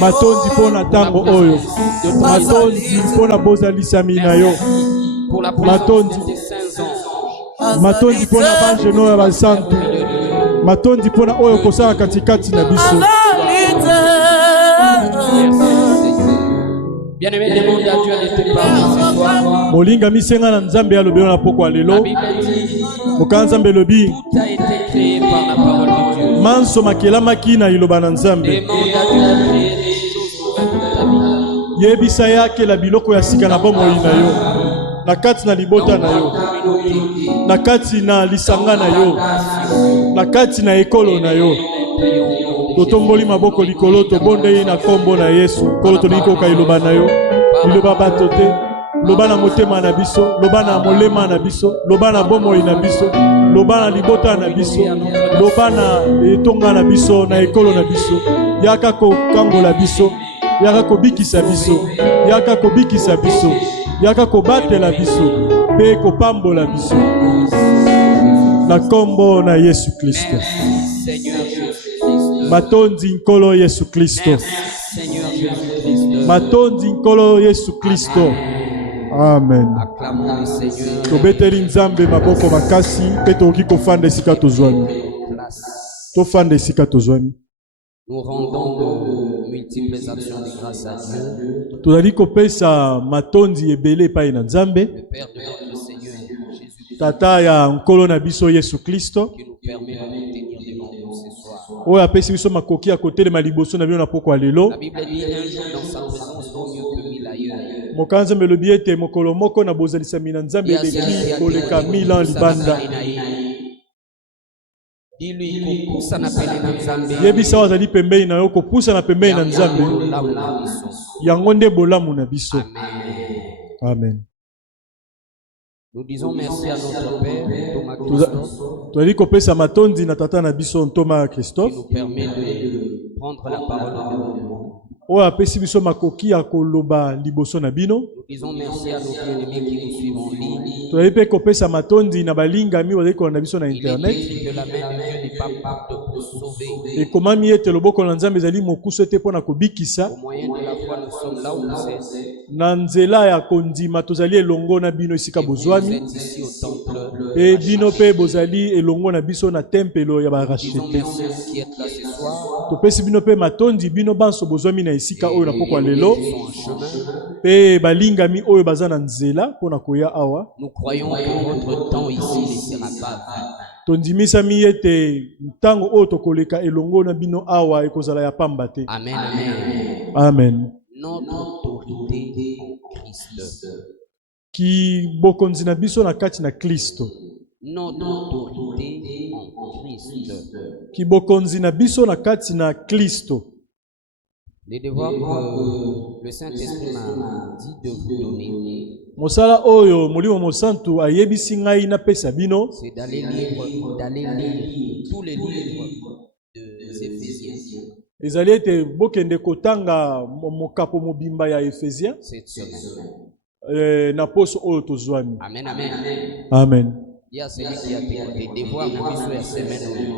Matondi pona tango oyo. Matondi pona bozalisa mina yo. Matondi. Matondi pona banjeno ya basantu. Matondi pona oyo kosala katikati na biso. Bien-aimé, demande à Dieu de te parler ce soir. Molinga misenga na nzambe ya lobi na poko lelo. Mokanzambe lobi. Tout a été créé par la parole de Dieu. Manso makela makina iloba na nzambe. Demande à Dieu de créer des choses nouvelles dans ta vie. Yebisa yake la biloko ya sika na bomoi na yo. Na kati na libota na yo. Na kati na lisanga na yo. Na kati na ekolo na yo. Totomboli maboko likolo tobonde na kombo na Yesu. Kolo toliko ka iloba na yo. Iloba batote. Loba na motema na biso, loba na molema na biso, loba na bomoi na biso, loba na libota na biso, loba na etonga na biso, na ekolo na biso. Yaka ko kangola biso, yaka ko bikisa biso, yaka ko bikisa biso, yaka ko batela biso, pe ko pambola biso. Na kombo na Yesu Kristo. Matondi nkolo Yesu Kristo. Matondi nkolo Yesu Kristo. Amen. Acclamons le Seigneur. Tobeteli nzambe maboko makasi pe toki kofanda esika tozwami. Tofanda esika tozwami. Nous rendons de multiples actions de grâce à Dieu. Tozali kopesa matondi ebele pa na nzambe. Le Père de notre Seigneur Jésus. Tata ya nkolo na biso Yesu Kristo. Qui nous permet de nous tenir devant nous ce soir. Oyo apesi biso makoki ya kotelema liboso na bino na poko lelo. La Bible dit un jour dans sa présence vaut mieux que 1000 ailleurs. Mokanza melobi ete mokolo moko na bozalisa mina nzambe eleki koleka 1000 ans libanda. Dis-lui kopusa na pene na nzambe. Yebisa wazali pembei na yo kopusa na pembei na nzambe. Yango nde bolamu na biso. Amen. Nous disons merci à notre Père, Thomas Christophe, Tozali kopesa matondi na tata na biso Thomas Christophe. qui nous permet de prendre la parole de Dieu. Oyo apesi biso makoki ya koloba liboso na bino. Nous disons merci à nos bien-aimés qui nous suivent en ligne. Tozali pe kopesa matondi na balingami bazali kolanda na biso na internet. Il est écrit que la main de Dieu n'est pas apte pour sauver. Ekomami ete loboko na nzambe ezali mokusu ete mpona kobikisa. Au moyen de la foi, nous sommes là où vous êtes. Na nzela ya kondima tozali elongo na bino esika Vous bozwami. êtes ici au temple. E bino pe bozali elongo na biso na tempelo ya Disons barachete. merci à vous qui êtes là ce soir. Topesi bino pe matondi bino banso bozwami na esika oyo na poko lelo. Ils sont en chemin. Pe balingami oyo baza na nzela mpona koya awa. Nous croyons que votre temps ici ne sera pas vain. Tondimisami ete ntango oyo tokoleka elongo na bino awa ekozala ya pamba te. Amen, amen. Amen. Notre autorité en Christ. Ki bokonzi na biso na kati na Kristo. Notre autorité en Christ. Ki bokonzi na biso na kati na Kristo. Les devoirs que le Saint-Esprit m'a dit de vous donner, Mosala oyo molimo mosantu ayebisi ngai na pesa bino. c'est d'aller lire tous les livres des Éphésiens Ezali ete bokende kotanga mokapo mobimba ya Efésien cette semaine. na poso oyo tozwami. Amen, amen. Amen. Il y a celui qui a des devoirs na biso ya semaine oyo.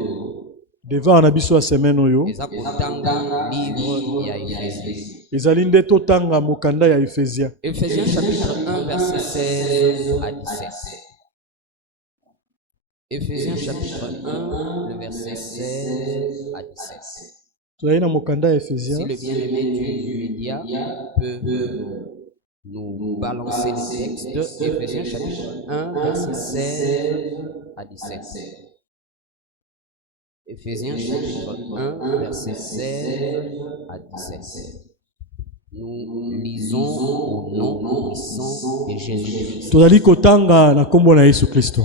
Devoir na biso ya semaine oyo. Eza kotanga livre ya Éphésiens. Ezali nde totanga mokanda ya Efésien. Éphésiens chapitre 1 verset 16 à 17. Éphésiens chapitre 1 le verset 16 à 17. Tozali na mokanda ya Efésien. Si le bien-aimé du média peut nous balancer le texte, Éphésiens chapitre 1 verset 16 à 17. Éphésiens chapitre 1 verset 16 à 17. Nous lisons au nom puissant de Jésus-Christ. Tozali kotanga na kombo na Yesu Kristo.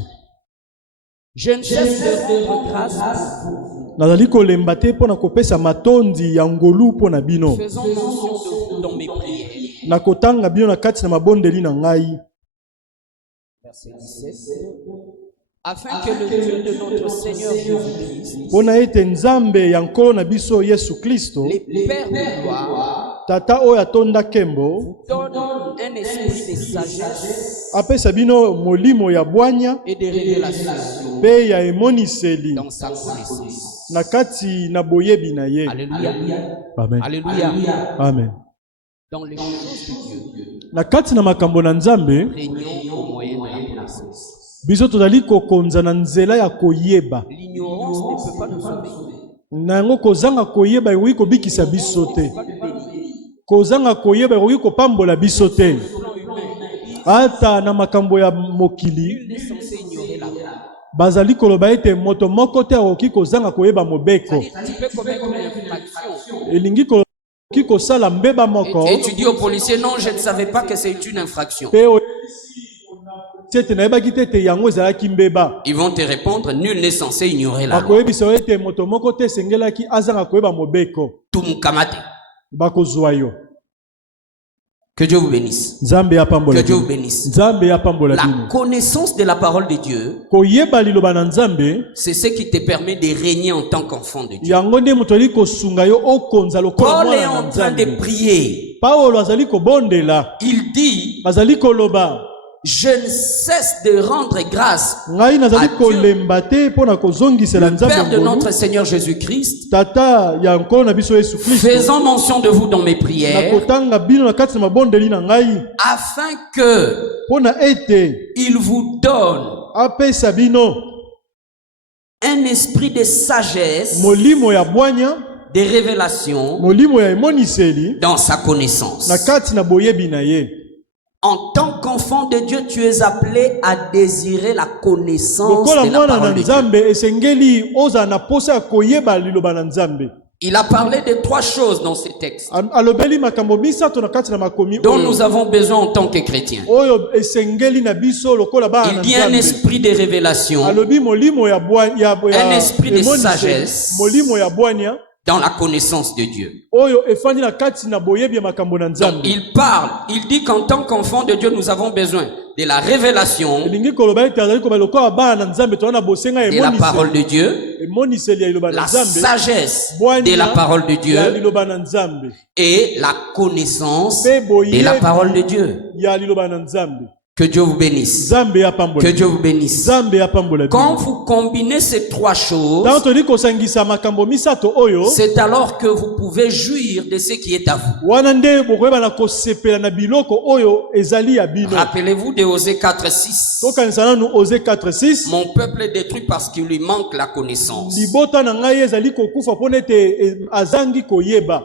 Je ne cesse de rendre grâce pour vous. Nazali kolemba te mpona kopesa matondi ya ngolu mpona bino. Faisons mention de vous dans mes prières. Na kotanga bino na kati na mabondeli na ngai. Verset 17. Afin que le Dieu de notre Seigneur Jésus-Christ, Mpona ete nzambe ya nkolo na biso Yesu Kristo, les Pères de gloire, tata oyo atonda kembo, vous donne un d'un esprit de sagesse apesa bino molimo ya bwanya et de révélation pe ya emoniseli dans sa connaissance. na kati na boyebi na ye. Alléluia. Amen. Alléluia. Amen. Dans les choses de Dieu, Na kati na makambo na Nzambe régnons au moyen de la connaissance. biso tozali kokonza na nzela ya koyeba. L'ignorance ne peut pas nous sauver. Na yango kozanga koyeba ekoki kobikisa biso te. Pas nous bénir. Kozanga koyeba ekoki kopambola biso te. Sur le plan humain, Ata na makambo ya mokili nul n'est censé ignorer la loi. bazali koloba ete moto moko te akoki kozanga koyeba mobeko. Tu peux commettre une infraction. Elingi koki kosala mbeba moko Et tu dis au policier, non, je ne savais pas que c'est une infraction. pe tiete nayebaki te ete yango ezalaki mbeba. Ils vont te répondre, nul n'est censé ignorer la loi. Bakoyebisa yo ete moto moko te esengelaki azanga koyeba mobeko. Tumukamate. Bakozwa yo. Que Dieu vous bénisse. Nzambe apambola Que Dieu bino. vous bénisse. Nzambe apambola La bino. connaissance de la parole de Dieu, Koyeba liloba na Nzambe c'est ce qui te permet de régner en tant qu'enfant de Dieu. yango nde moto ali kosunga yo okonza lokola Paul est mwana na en train de Nzambe. prier. Paulo azali kobondela, Il dit, azali koloba, je ne cesse de rendre grâce ngai nazali à Dieu, kolemba te mpona kozongisela le Père Nzambe de ngolu, notre Seigneur Jésus-Christ, tata ya nkolo na biso Yesu Kristo, faisant mention de vous dans mes na prières, kotanga bino na kati na mabondeli na ngai, afin que mpona ete il vous donne apesa bino un esprit de sagesse, molimo ya bwanya, de révélation molimo ya emoniseli, dans sa connaissance. na kati na boyebi na ye. En tant qu'enfant de Dieu, tu es appelé à désirer la connaissance Lokola de la mwana na parole de Dieu. Nzambe esengeli ozala na posa ya koyeba liloba na Nzambe. Il a parlé de trois choses dans ces textes Alobeli makambo misato na kati na makomi dont oyo. nous avons besoin en tant que chrétiens. Oyo esengeli na biso lokola bana Il na dit un Nzambe. esprit de révélation Alobi molimo ya bwanya, Un esprit de emoniseli, sagesse. molimo ya bwanya dans la connaissance de Dieu. oyo efandi na kati na boyebi ya makambo na Donc, Nzambe. il parle, il dit qu'en tant qu'enfant de Dieu, nous avons besoin de la révélation Elingi koloba ete azali koba lokola bana na Nzambe tona bosenga de la parole de Dieu, emoniseli ya liloba na la Nzambe, sagesse bwanya de la parole de ya Dieu liloba na Nzambe, et la connaissance pe de boyebi la parole de Dieu. ya liloba na Nzambe. Que Dieu vous bénisse. Nzambe apambola. Que Dieu vous bénisse. Nzambe apambola. Quand vous combinez ces trois choses, Tanto ni kosangisa makambo misato oyo, c'est alors que vous pouvez jouir de ce qui est à vous. wana nde bokoyeba na kosepela na biloko oyo ezali ya bino. Rappelez-vous de Osée 4:6. Tokanisa nanu Osée 4:6. Mon peuple est détruit parce qu'il lui manque la connaissance. Libota na ngai ezali kokufa pona ete azangi koyeba.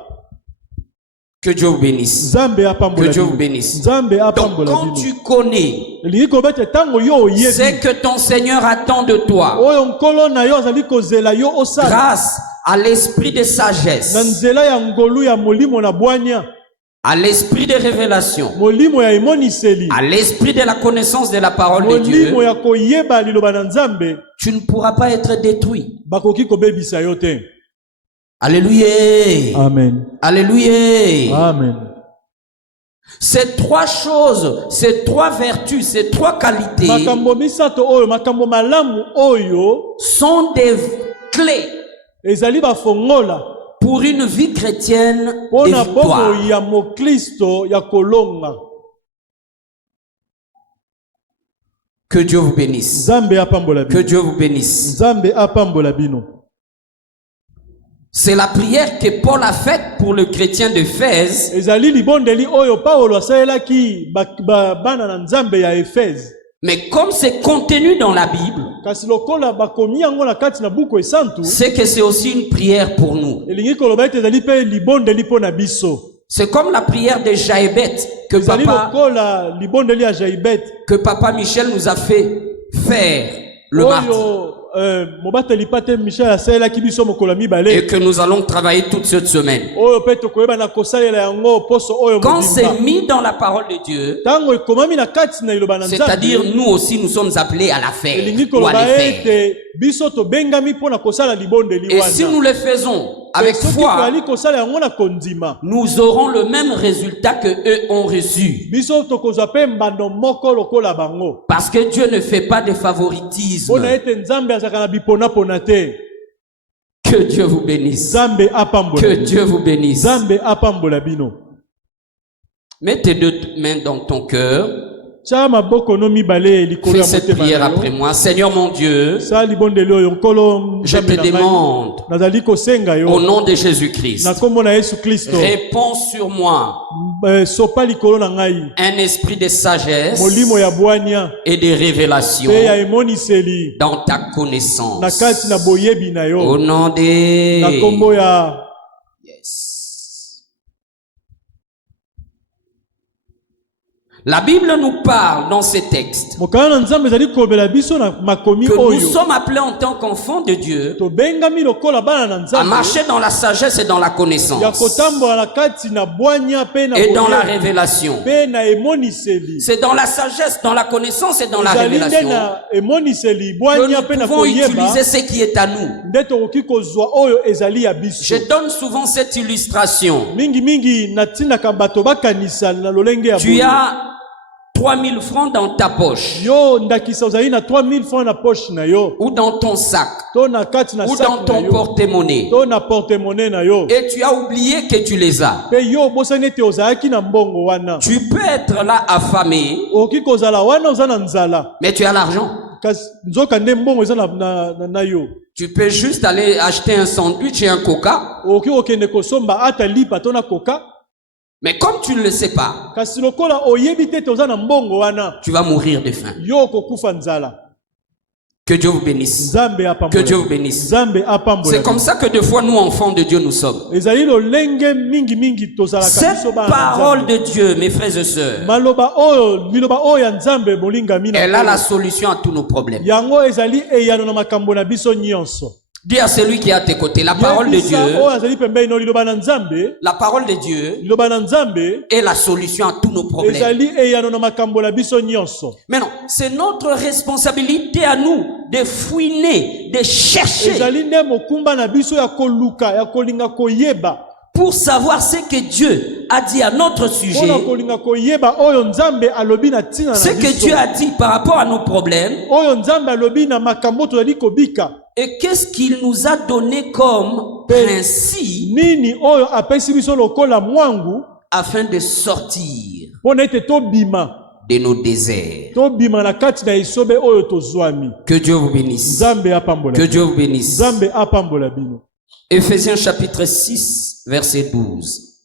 Que Dieu vous bénisse. Nzambe apambola. Que Dieu vous bino. bénisse. Nzambe Donc apambola. quand bino. tu connais Elingi koloba ete tango yo oyebi, ce que ton Seigneur attend de toi, oyo nkolo na yo azali kozela yo osala grâce à l'esprit de na sagesse, nzela ya ngolu ya molimo na bwanya, à l'esprit de révélation, molimo ya emoniseli, à l'esprit de la connaissance de la parole de Dieu, molimo ya koyeba liloba na Nzambe, tu ne pourras pas être détruit. bakoki kobebisa yo te. Alléluia. Amen. Alléluia. Amen. Ces trois choses, ces trois vertus, ces trois qualités Makambo misato oyo, makambo malamu oyo, sont des clés ezali bafongola pour une vie chrétienne de pona victoire. boko ya mokristo ya kolonga. Que Dieu vous bénisse. Nzambe apambola Que bino. Dieu vous bénisse. Nzambe apambola bino. C'est la prière que Paul a faite pour le chrétien d'Éphèse. Ezali libondeli oyo Paulo asalelaki bana na Nzambe ya Efeze. Mais comme c'est contenu dans la Bible, Kasi lokola bakomi yango na kati na buku esantu, c'est que c'est aussi une prière pour nous. elingi koloba ete ezali pe libondeli pona biso. C'est comme la prière de Jaébet que Ezali papa, lokola libondeli ya Jaibet Michel nous a fait faire le mardi. oyo mobateli pate Michel asalelaki biso mokolo Et mibale que nous allons travailler toute cette semaine. oyo pe tokoyeba na kosalela yango poso oyo Quand mobimba. c'est mis dans la parole de Dieu, Tango ekomami na kati na iloba na c'est-à-dire Nzambe, nous aussi nous sommes appelés à la faire elingi ou à koloba le faire. ete biso tobengami mpona kosala libondeli Et si wana. nous le faisons avec Soki foi, toali kosala yango na kondima, nous aurons le même résultat que eux ont reçu. biso tokozwa pe mbando moko lokola bango. Parce que Dieu ne fait pas de favoritisme. Pona ete Nzambe azaka na bipona te. Que Dieu vous bénisse. Nzambe apambola. Que bino. Dieu vous bénisse. Nzambe apambola bino. Mets tes deux mains dans ton cœur. Tia maboko no mibale likolo Fais ya cette motema prière na yo. après moi. Seigneur mon Dieu, Sa libondeli oyo nkolo je Nzambe te na ngai. demande, Nazali kosenga au yo nom de Jésus-Christ, na kombo na Yesu Kristo. réponds sur moi Sopa likolo na ngai. un esprit de sagesse Molimo ya bwania et de révélation pe ya emoniseli dans ta connaissance. na kati na boyebi na yo. Au nom de... Na kombo ya Yes. La Bible nous parle dans ces textes mokana na Nzambe ezali kobela biso na makomi que nous oyo. sommes appelés en tant qu'enfants de Dieu Tobengami lokola bana na à Nzambe marcher dans la sagesse et dans la ya connaissance kotambola na kati na bwania pe na et dans la boyebi révélation. pe na emoniseli. C'est dans la sagesse, dans la connaissance et dans la Ezali nde révélation na emoniseli que bwania pe nous na pouvons koyeba utiliser ce qui est à nous. nde tokoki kozwa oyo ezali ya biso. Je donne souvent cette illustration. mingi natindaka bato bakanisa na lolenge ya Tu boye. as 3000 francs dans ta poche Yo ndakisa ozali na 3000 francs na poche na yo ou dans ton sac to na kati na ou sac dans na ton yo porte-monnaie to na porte-monnaie na yo et tu as oublié que tu les as. pe yo bosani ete ozalaki na mbongo wana Tu peux être là affamé, okoki kozala wana oza na nzala mais tu as l'argent. kasi nzoka nde mbongo eza na yo. Tu peux juste aller acheter un sandwich et un coca, okoki kokende kosomba ata lipa to na koka mais comme tu ne le sais pas, kasi lokola oyebi te ete oza na mbongo wana tu vas mourir de faim. yo okokufa nzala. Que Dieu vous bénisse. Nzambe Que Dieu vous apambola. bénisse. Nzambe apambola. C'est comme ça que de fois nous, enfants de Dieu, nous sommes. ezali lolenge mingi tozalaka Cette biso bana na parole Nzambe. de Dieu, mes frères et sœurs, Maloba oyo liloba oyo ya Nzambe bolingami na elle a oyo. la solution à tous nos problèmes. Yango ezali eyano na makambo na biso nyonso. Dis à celui qui est à tes côtés, la parole de Yebisa Dieu, oyo azali pembeni no liloba na Nzambe, la parole de Dieu liloba na Nzambe est la solution à tous nos problèmes. ezali eyano na makambo na biso nyonso. Maintenant, c'est notre responsabilité à nous de fouiner, de chercher Ezali nde mokumba na biso ya koluka, ya kolinga koyeba. pour savoir ce que Dieu a dit à notre Pona sujet, kolinga koyeba oyo Nzambe alobi na tina na ce que biso. Dieu a dit par rapport à nos problèmes Oyo Nzambe alobi na makambo tozali kobika. et qu'est-ce qu'il nous a donné comme principe Nini oyo apesi biso lokola mwangu afin de sortir pona ete tobima. de nos déserts. Tobima na kati na isobe oyo tozwami. Que Dieu vous bénisse. Nzambe apambola. Que Dieu vous bénisse. Nzambe apambola bino. Éphésiens chapitre 6, verset 12.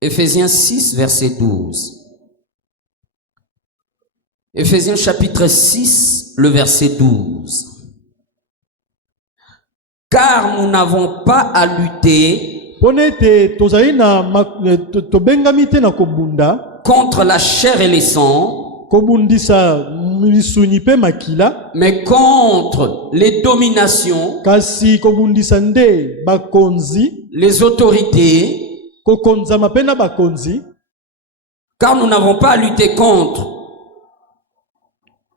Éphésiens 6, verset 12. Éphésiens chapitre 6, le verset 12. Car nous n'avons pas à lutter Pona ete tozali na tobengami te na kobunda, contre la chair et les sangs, kobundisa misuni pe makila, mais contre les dominations, kasi kobundisa nde bakonzi, les autorités, kokonzama pe na bakonzi. car nous n'avons pas à lutter contre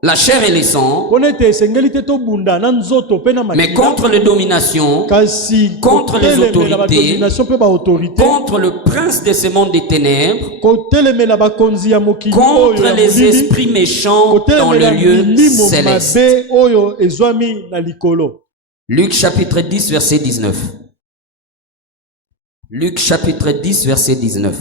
la chair et les sangs, Pona ete esengeli te tobunda na nzoto pe na mais makila, contre les dominations, kasi contre les kotelemela autorités, badomination pe baautorité, contre le prince de ce monde des ténèbres, kotelemela bakonzi ya mokili oyo contre ya les molili, esprits méchants dans kotelemela le lieu milimo céleste. mabe oyo ezwami na likolo. Luc chapitre 10, verset 19. Luc chapitre 10, verset 19.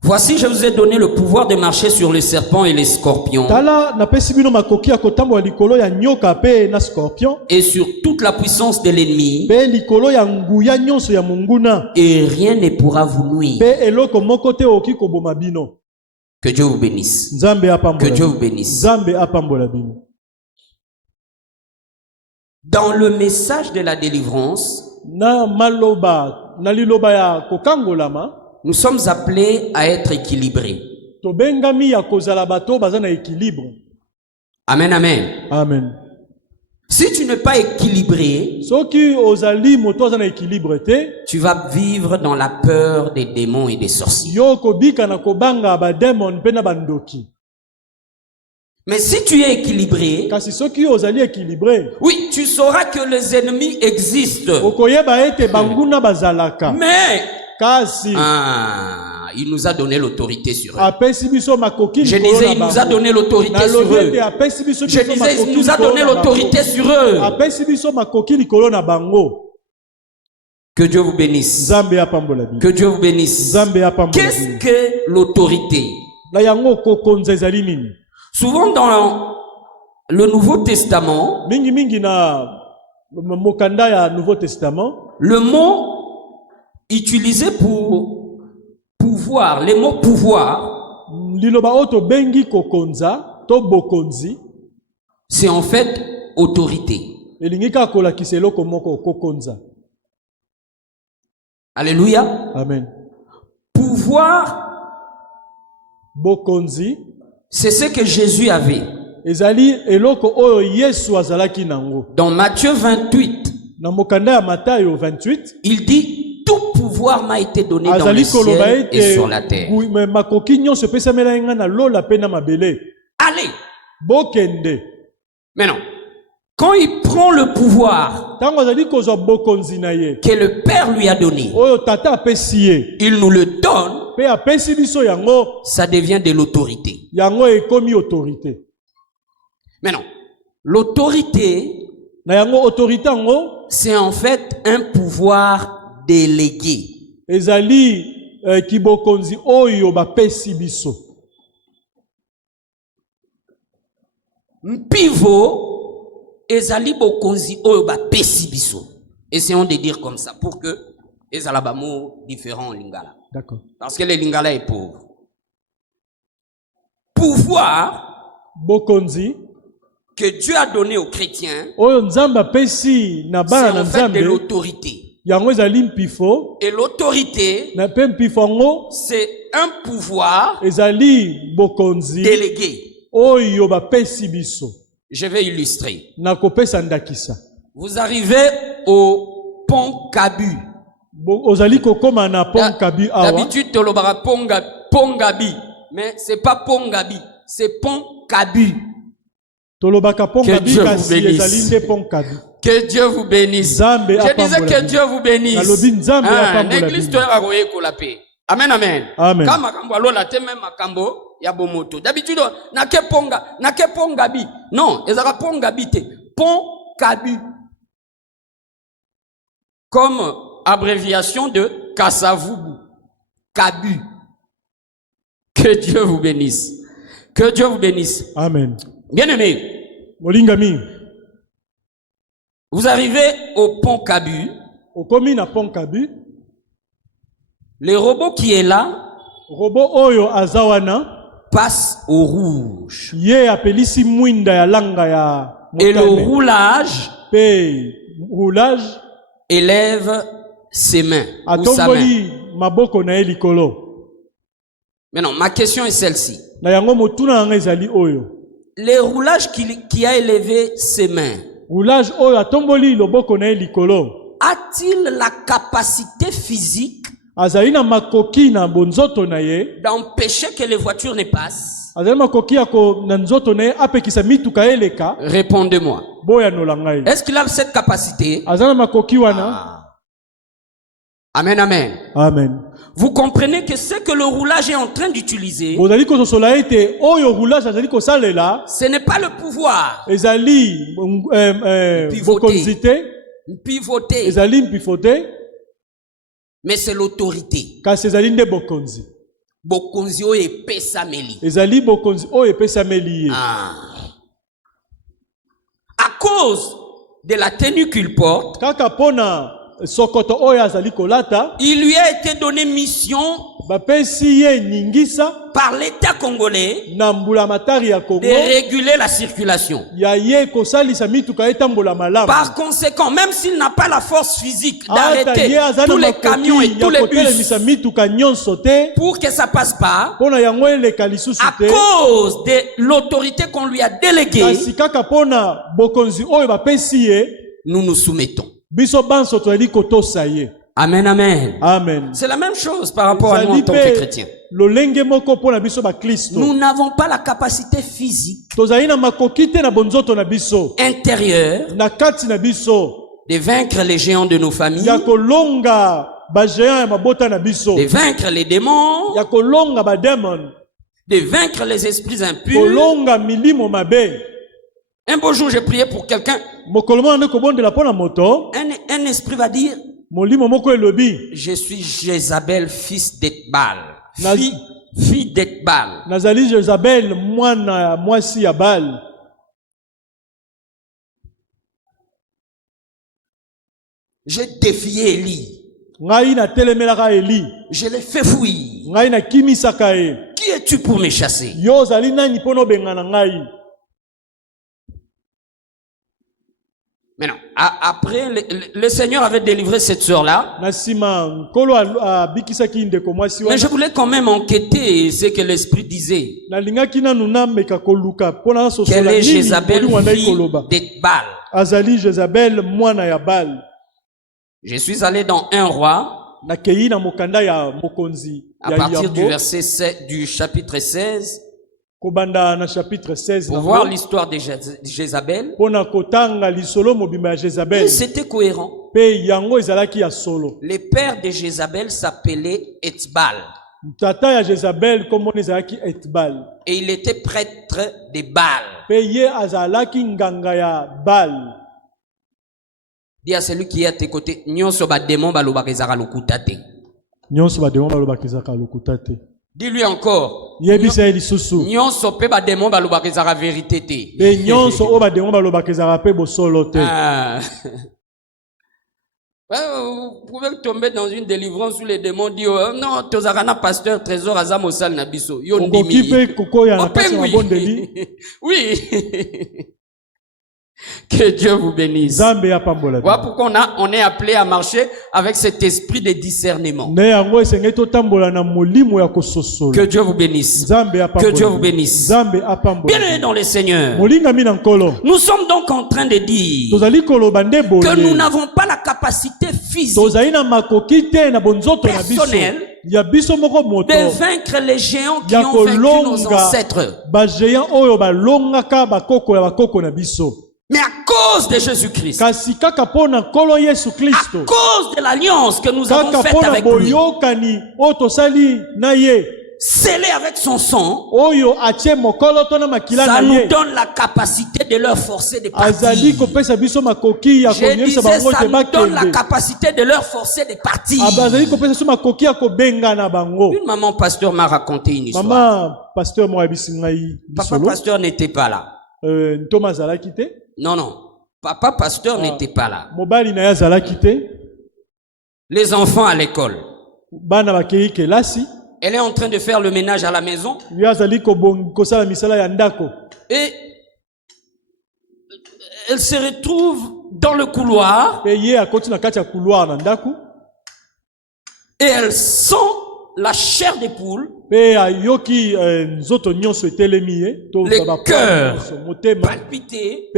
Voici, je vous ai donné le pouvoir de marcher sur les serpents et les scorpions Tala napesi bino makoki ya kotambola likolo ya nyoka pe na scorpion et sur toute la puissance de l'ennemi, pe likolo ya nguya nyonso ya monguna et rien ne pourra vous nuire. pe eloko moko te oki koboma bino. Que Dieu vous bénisse. Nzambe Que apambola Dieu bino. vous bénisse. Nzambe apambola bino. Dans le message de la délivrance, Na maloba na liloba ya kokangolama nous sommes appelés à être équilibrés. tobengami ya kozala bato baza na équilibre. Amen, amen. Amen. Si tu n'es pas équilibré, Soki ozali moto aza na équilibre te, tu vas vivre dans la peur des démons et des sorciers. yo kobika na kobanga ba demon pe na bandoki. Mais si tu es équilibré, Kasi soki ozali équilibré, oui, tu sauras que les ennemis existent. okoyeba ete banguna bazalaka. Mais Kasi il nous a donné l'autorité sur eux. Je disais, il nous a donné l'autorité sur eux. Je disais, il nous a donné l'autorité sur eux. Que Dieu vous bénisse. Que Dieu vous bénisse. Qu'est-ce que l'autorité? Souvent dans le Nouveau Testament, le mot utilisé pour pouvoir, les mots pouvoir, c'est en fait autorité. Alléluia. Amen. Pouvoir, c'est ce que Jésus avait. Dans Matthieu 28, il dit, tout pouvoir m'a été donné dans le ciel et sur la terre. Allez. Maintenant, quand il prend le pouvoir que le Père lui a donné, il nous le donne, ça devient de l'autorité. Maintenant, l'autorité, c'est en fait un pouvoir délégué. Pivot, ezali bokonzi oyo ba pesi biso. Essayons de dire comme ça pour que ezala ba mots différents en lingala. D'accord. Parce que le lingala est pauvre. Pouvoir bokonzi que Dieu a donné aux chrétiens, c'est en fait de l'autorité. Et l'autorité, c'est un pouvoir délégué. Je vais illustrer. Vous arrivez au pont Kabu. D'habitude, tu le pont Gabi. Mais c'est pas pont Gabi, c'est pont Kabu. Que Dieu vous bénisse. Que Dieu vous bénisse. Je disais que Dieu vous bénisse. L'église doit avoir la paix. Amen, amen. Quand makambo alola te même makambo ya bomoto. D'habitude na ke ponga bi. Non, ezaka ponga bi te. Pont Kabu. Comme abréviation de Kasavubu. Kabu. Que Dieu vous bénisse. Que Dieu vous bénisse. Amen. Bien-aimé. Vous arrivez au pont Kabu. Le robot qui est là passe au rouge. Et le roulage élève ses mains ou sa main. Maintenant, ma question est celle-ci. Le roulage qui a élevé ses mains a-t-il la capacité physique d'empêcher que les voitures ne passent? Répondez-moi. Est-ce qu'il a cette capacité? Amen, amen. Amen. Vous comprenez que ce que le roulage est en train d'utiliser, ce n'est pas le pouvoir. Pivoter. Mais c'est l'autorité. Bokonzi oyo epesameli. À cause de la tenue qu'il porte, il lui a été donné mission par l'État congolais de réguler la circulation. Par conséquent, même s'il n'a pas la force physique d'arrêter tous les camions et tous les bus pour que ça passe pas, à cause de l'autorité qu'on lui a déléguée, nous nous soumettons. Amen, amen. Amen. C'est la même chose par rapport à nous en tant que chrétiens. Nous n'avons pas la capacité physique intérieure de vaincre les géants de nos familles, de vaincre les démons, de vaincre les esprits impurs. Un beau jour, j'ai prié pour quelqu'un. Un esprit va dire, je suis Jézabel, fils d'Ethbal. Fille d'Ethbal. Nazali Jézabel, mwasi ya Bal. J'ai défié Élie. Je l'ai fait fuir. Qui es-tu pour me chasser? Maintenant, après, le Seigneur avait délivré cette sœur-là. Mais je voulais quand même enquêter ce que l'Esprit disait. Quelle est Jézabel, fille d'Ethbal? Je suis allé dans un roi. À partir du verset 7, du chapitre 16. Pour voir l'histoire de Jézabel. Et c'était cohérent. Le père de Jézabel s'appelait Ethbal. Et il était prêtre de Baal. Dis à celui qui est à tes côtés, dis-lui encore. Vous pouvez tomber dans une délivrance où les démons disent non, tozakana pasteur trésor azamosal nabiso. Oui. Que Dieu vous bénisse. Voilà pourquoi on est appelé à marcher avec cet esprit de discernement. Que Dieu vous bénisse. Que Dieu vous bénisse. Bien-aimés dans le Seigneur, nous sommes donc en train de dire que nous n'avons pas la capacité physique personnelle de vaincre les géants qui ont vaincu nos ancêtres. Mais à cause de Jésus-Christ, à cause de l'alliance que nous avons faite avec lui, scellé avec son sang, ça nous donne la capacité de leur forcer de partir. Je disais, ça nous donne la capacité de leur forcer de partir. Une maman pasteur m'a raconté une histoire. Papa pasteur n'était pas là. Non. Papa pasteur n'était pas là. Les enfants à l'école. Elle est en train de faire le ménage à la maison. Et elle se retrouve dans le couloir. Et elle sent la chair des poules. Le cœur palpité.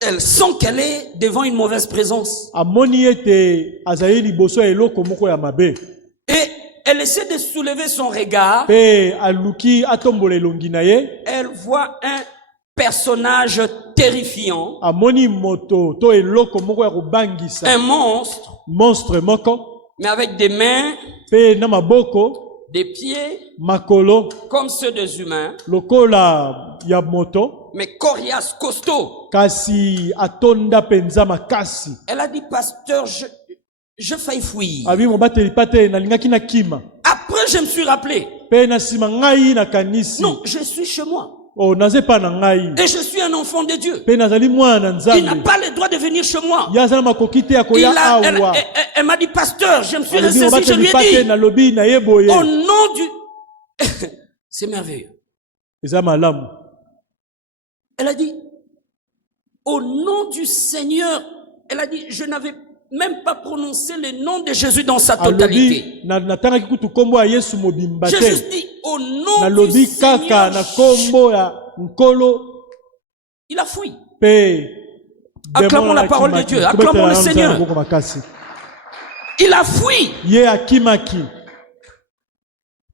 Elle sent qu'elle est devant une mauvaise présence. Et elle essaie de soulever son regard. Elle voit un personnage terrifiant. Un monstre. Mais avec des mains, des pieds, comme ceux des humains, mais coriace, costaud. Elle a dit, pasteur, je faillis fuir. Après, je me suis rappelé. Non, je suis chez moi. Et je suis un enfant de Dieu. Il n'a pas le droit de venir chez moi. Elle m'a dit, pasteur, je me suis ressaisi, je lui ai dit, au nom du... C'est merveilleux. Elle a dit, au nom du Seigneur, elle a dit, je n'avais même pas prononcé le nom de Jésus dans sa totalité. J'ai juste dit, au nom du Seigneur, il a fui. Acclamons la parole de Dieu, acclamons le Seigneur. Il a fui.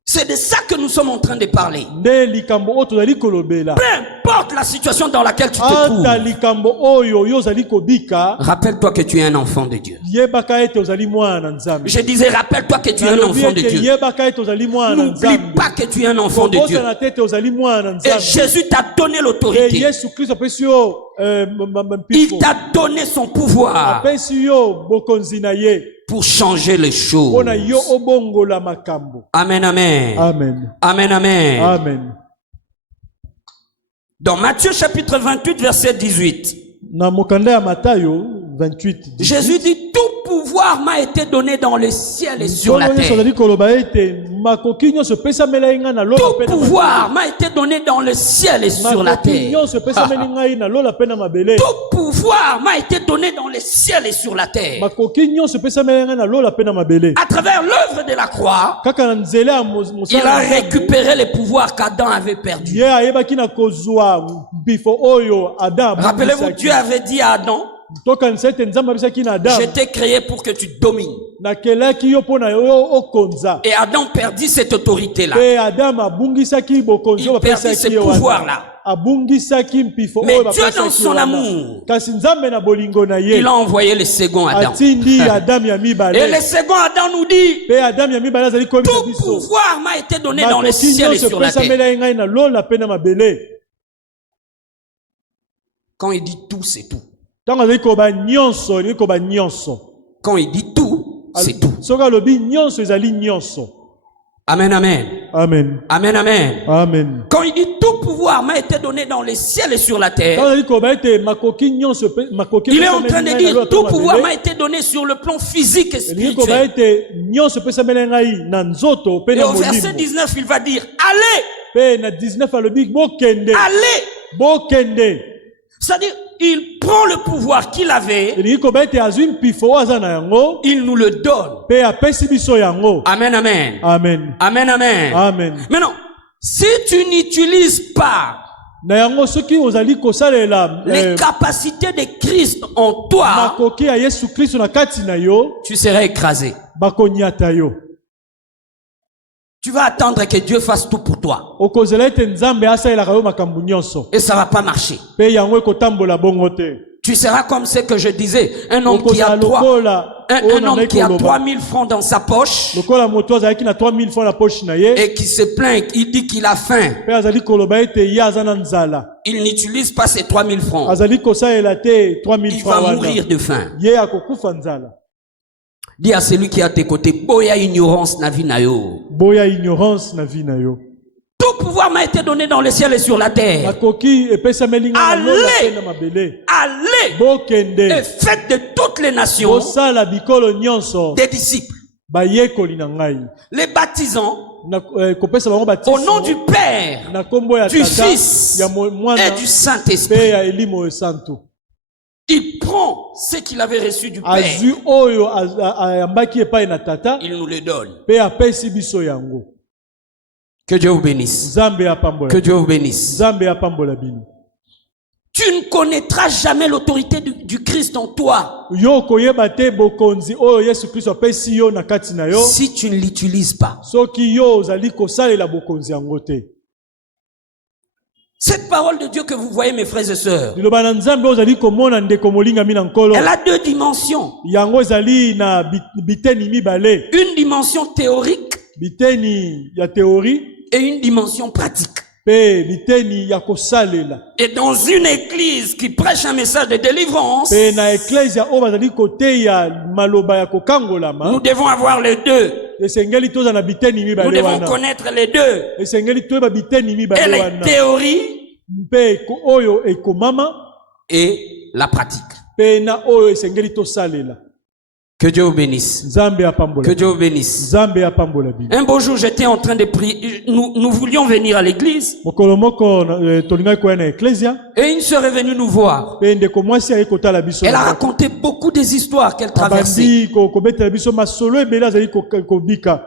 C'est de ça que nous sommes en train de parler. Peu importe la situation dans laquelle tu te trouves, rappelle-toi que tu es un enfant de Dieu. Je disais, rappelle-toi que tu es un enfant de Dieu. N'oublie pas que tu es un enfant de Dieu. Et Jésus t'a donné l'autorité. Il t'a donné son pouvoir pour changer les choses. Amen, amen. Amen. Amen, amen. Amen. Dans Matthieu chapitre 28, verset 18. Na mokanda ya Matayo 28. Jésus dit, tout pouvoir m'a été donné dans le ciel et sur la terre. Tout pouvoir m'a été donné dans le ciel et sur la terre. Tout pouvoir m'a été donné dans le ciel et sur la terre. À travers l'œuvre de la croix, il a récupéré les pouvoirs qu'Adam avait perdus. Rappelez-vous, Dieu avait dit à Adam, je t'ai créé pour que tu domines. Et Adam perdit cette autorité-là. Il perdit ce pouvoir-là. Mais Dieu, dans son amour, il a envoyé le second Adam. Et le second Adam nous dit, tout pouvoir m'a été donné dans le ciel et sur la terre. Quand il dit tout, c'est tout. Quand il dit tout, c'est tout. Amen, amen. Amen. Amen, amen. Amen. Quand il dit tout pouvoir m'a été donné dans les ciels et sur la terre, il est en train de dire tout pouvoir m'a été donné sur le plan physique et spirituel. Et au verset 19, il va dire, allez! Allez! C'est-à-dire, il prend le pouvoir qu'il avait, il nous le donne. Amen, amen. Amen. Amen, amen. Amen. Maintenant, si tu n'utilises pas les capacités de Christ en toi, tu seras écrasé. Tu vas attendre que Dieu fasse tout pour toi. Et ça va pas marcher. Tu seras comme ce que je disais, un homme qui a 3000 francs dans sa poche et qui se plaint, il dit qu'il a faim. Il n'utilise pas ces 3000 francs. Il va mourir de faim. Dis à celui qui est à tes côtés, boya ignorance na vie na yo. Boya ignorance na vie na yo. Tout pouvoir m'a été donné dans le ciel et sur la terre. Allez, allez, et faites de toutes les nations des disciples, les baptisant au nom du Père, du Fils et du Saint-Esprit. Il prend ce qu'il avait reçu du Père. Il nous le donne. Que Dieu vous bénisse. Que Dieu vous bénisse. Tu ne connaîtras jamais l'autorité du Christ en toi si tu ne l'utilises pas. Cette parole de Dieu que vous voyez, mes frères et sœurs, elle a deux dimensions. Une dimension théorique et une dimension pratique. Et dans une église qui prêche un message de délivrance, nous devons avoir les deux. Nous devons connaître les deux. Et les théories et la pratique. Que Dieu vous bénisse. Que Dieu vous bénisse. Un beau jour, j'étais en train de prier. Nous voulions venir à l'église. Et une sœur est venue nous voir. Elle a raconté beaucoup des histoires qu'elle traversait.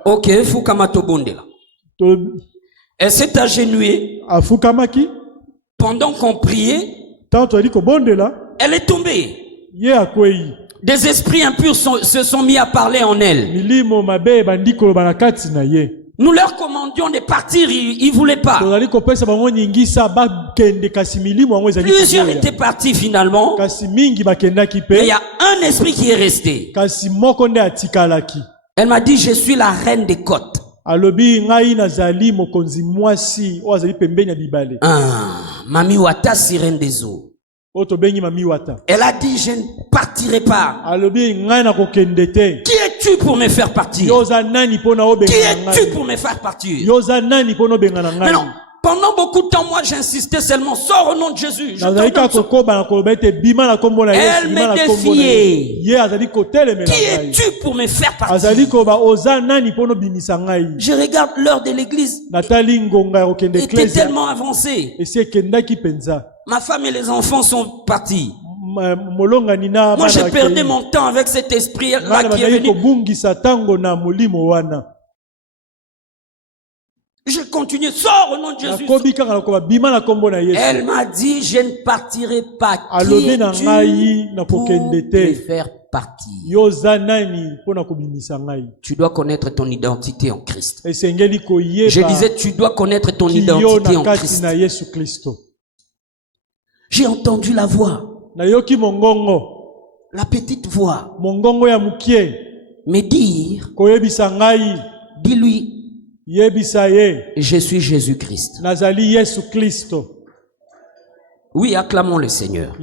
Ok, Fukamato Bondela. Elle s'est agenouillée. Pendant qu'on priait, elle est tombée. Des esprits impurs se sont mis à parler en elle. Nous leur commandions de partir, ils ne voulaient pas. Plusieurs étaient partis finalement. Mais il y a un esprit qui est resté. Elle m'a dit, je suis la reine des côtes. Mami Wata, sirène des eaux. Elle a dit, je ne partirai pas. Qui es-tu pour me faire partir? Qui es-tu pour me faire partir? Mais non, pendant beaucoup de temps, moi j'insistais seulement, sors au nom de Jésus. Elle me défiait. Qui es-tu pour me faire partir? Je regarde l'heure de l'église. Était tellement avancée. Ma femme et les enfants sont partis. Moi, j'ai perdu mon temps avec cet esprit-là qui est venu. Je continue, sors au nom de Jésus. Elle m'a dit, je ne partirai pas. Qui es-tu pour me faire partir? Tu dois connaître ton identité en Christ. Je disais, tu dois connaître ton identité en Christ. J'ai entendu la voix. La petite voix. Me dire. Dis-lui. Je suis Jésus-Christ. Oui, acclamons le Seigneur.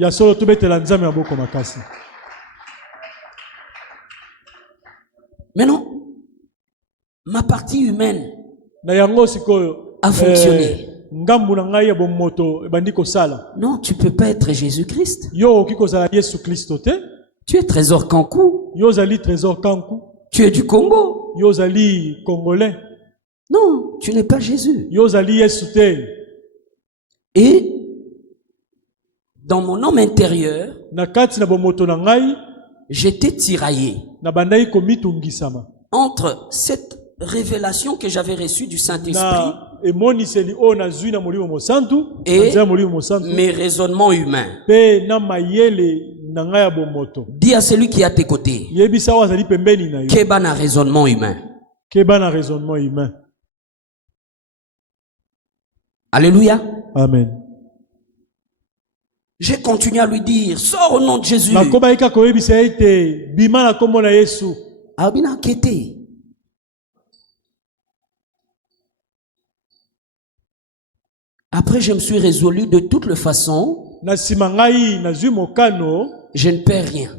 Mais non, ma partie humaine a fonctionné. Non, tu peux pas être Jésus-Christ. Tu es Trésor Kankou. Tu es du Congo. Non, tu n'es pas Jésus. Et dans mon homme intérieur, j'étais tiraillé entre cette révélation que j'avais reçue du Saint-Esprit et mes raisonnements humains. Dis à celui qui est à tes côtés, Keba na raisonnement humain. Alléluia. Amen. J'ai continué à lui dire, sors au nom de Jésus. Après, je me suis résolu de toutes les façons. Je ne perds rien.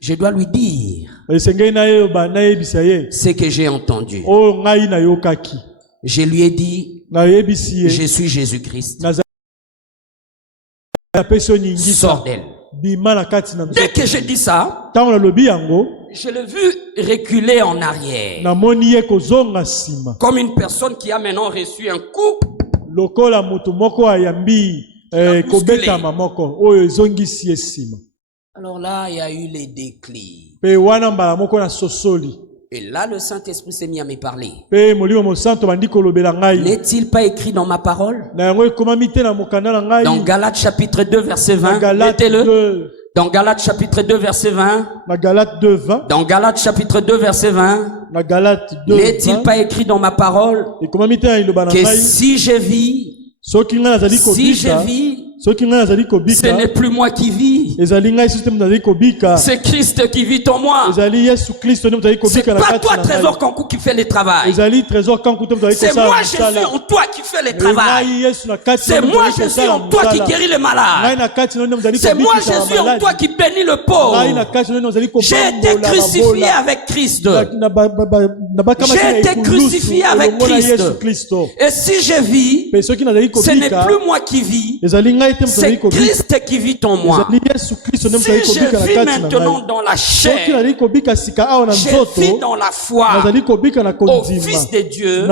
Je dois lui dire ce que j'ai entendu. Je lui ai dit, je suis Jésus-Christ. Sors d'elle. Dès que j'ai dit ça, je l'ai vu reculer en arrière. Comme une personne qui a maintenant reçu un coup. Alors là, il y a eu les déclics. Et là, le Saint-Esprit s'est mis à me parler. N'est-il pas écrit dans ma parole? Dans Galates chapitre 2, verset 20. Mettez-le. Dans Galates chapitre 2, verset 20. Dans Galates chapitre 2, verset 20. N'est-il pas écrit dans ma parole que si je vis, ce n'est plus moi qui vis. C'est Christ qui vit en moi. C'est pas toi, Trésor Kankou, qui fait le travail. C'est moi, Jésus, en toi qui fait le travail. C'est moi, Jésus, en toi qui guérit les malades. C'est moi, Jésus, en toi qui bénit le pauvre. J'ai été crucifié avec Christ. J'ai été crucifié avec Christ. Et si je vis, ce n'est plus moi qui vis. C'est Christ qui vit en moi. Si je vis maintenant dans la chair, je vis dans la foi au Fils de Dieu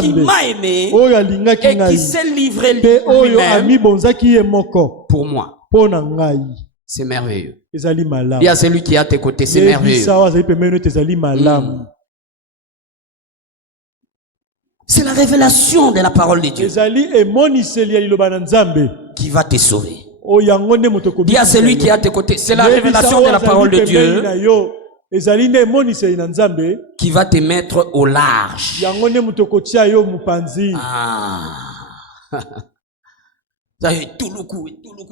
qui m'a aimé et qui s'est livré lui-même pour moi. C'est merveilleux. Il y a celui qui est à tes côtés, c'est merveilleux. C'est la révélation de la parole de Dieu qui va te sauver. Dis à celui qui est à tes côtés, c'est la révélation de la parole de Dieu qui va te mettre au large. Ah.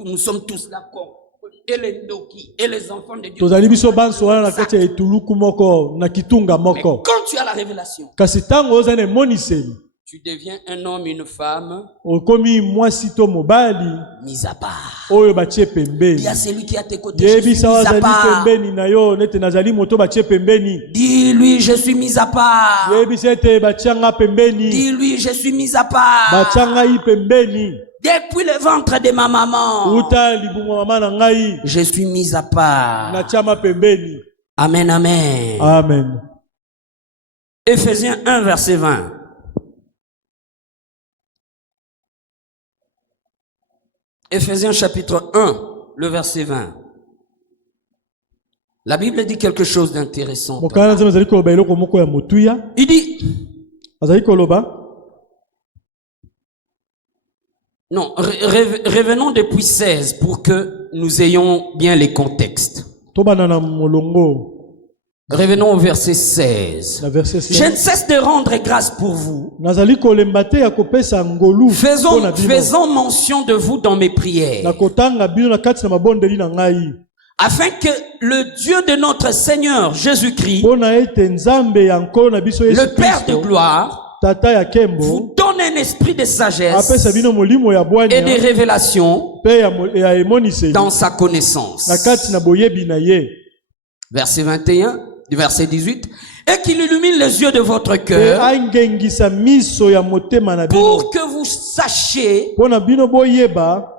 Nous sommes tous d'accord. Et les Ndoki, et les enfants de Dieu. Mais quand tu as la révélation, tu deviens un homme, une femme mis à part. Il y a celui qui est à tes côtés. Je suis mis à part. Dis-lui, je suis mis à part. Dis-lui, je suis mis à part. Depuis le ventre de ma maman, je suis mis à part. Amen, amen. Amen. Éphésiens 1, verset 20. Éphésiens chapitre 1, le verset 20. La Bible dit quelque chose d'intéressant. Il dit, non, revenons depuis 16 pour que nous ayons bien les contextes. Revenons au verset 16. Je ne cesse de rendre grâce pour vous. Faisons mention de vous dans mes prières. Afin que le Dieu de notre Seigneur Jésus-Christ, le Père de gloire, vous donne un esprit de sagesse et de révélation dans sa connaissance. Verset 21, verset 18. Et qu'il illumine les yeux de votre cœur pour que vous sachiez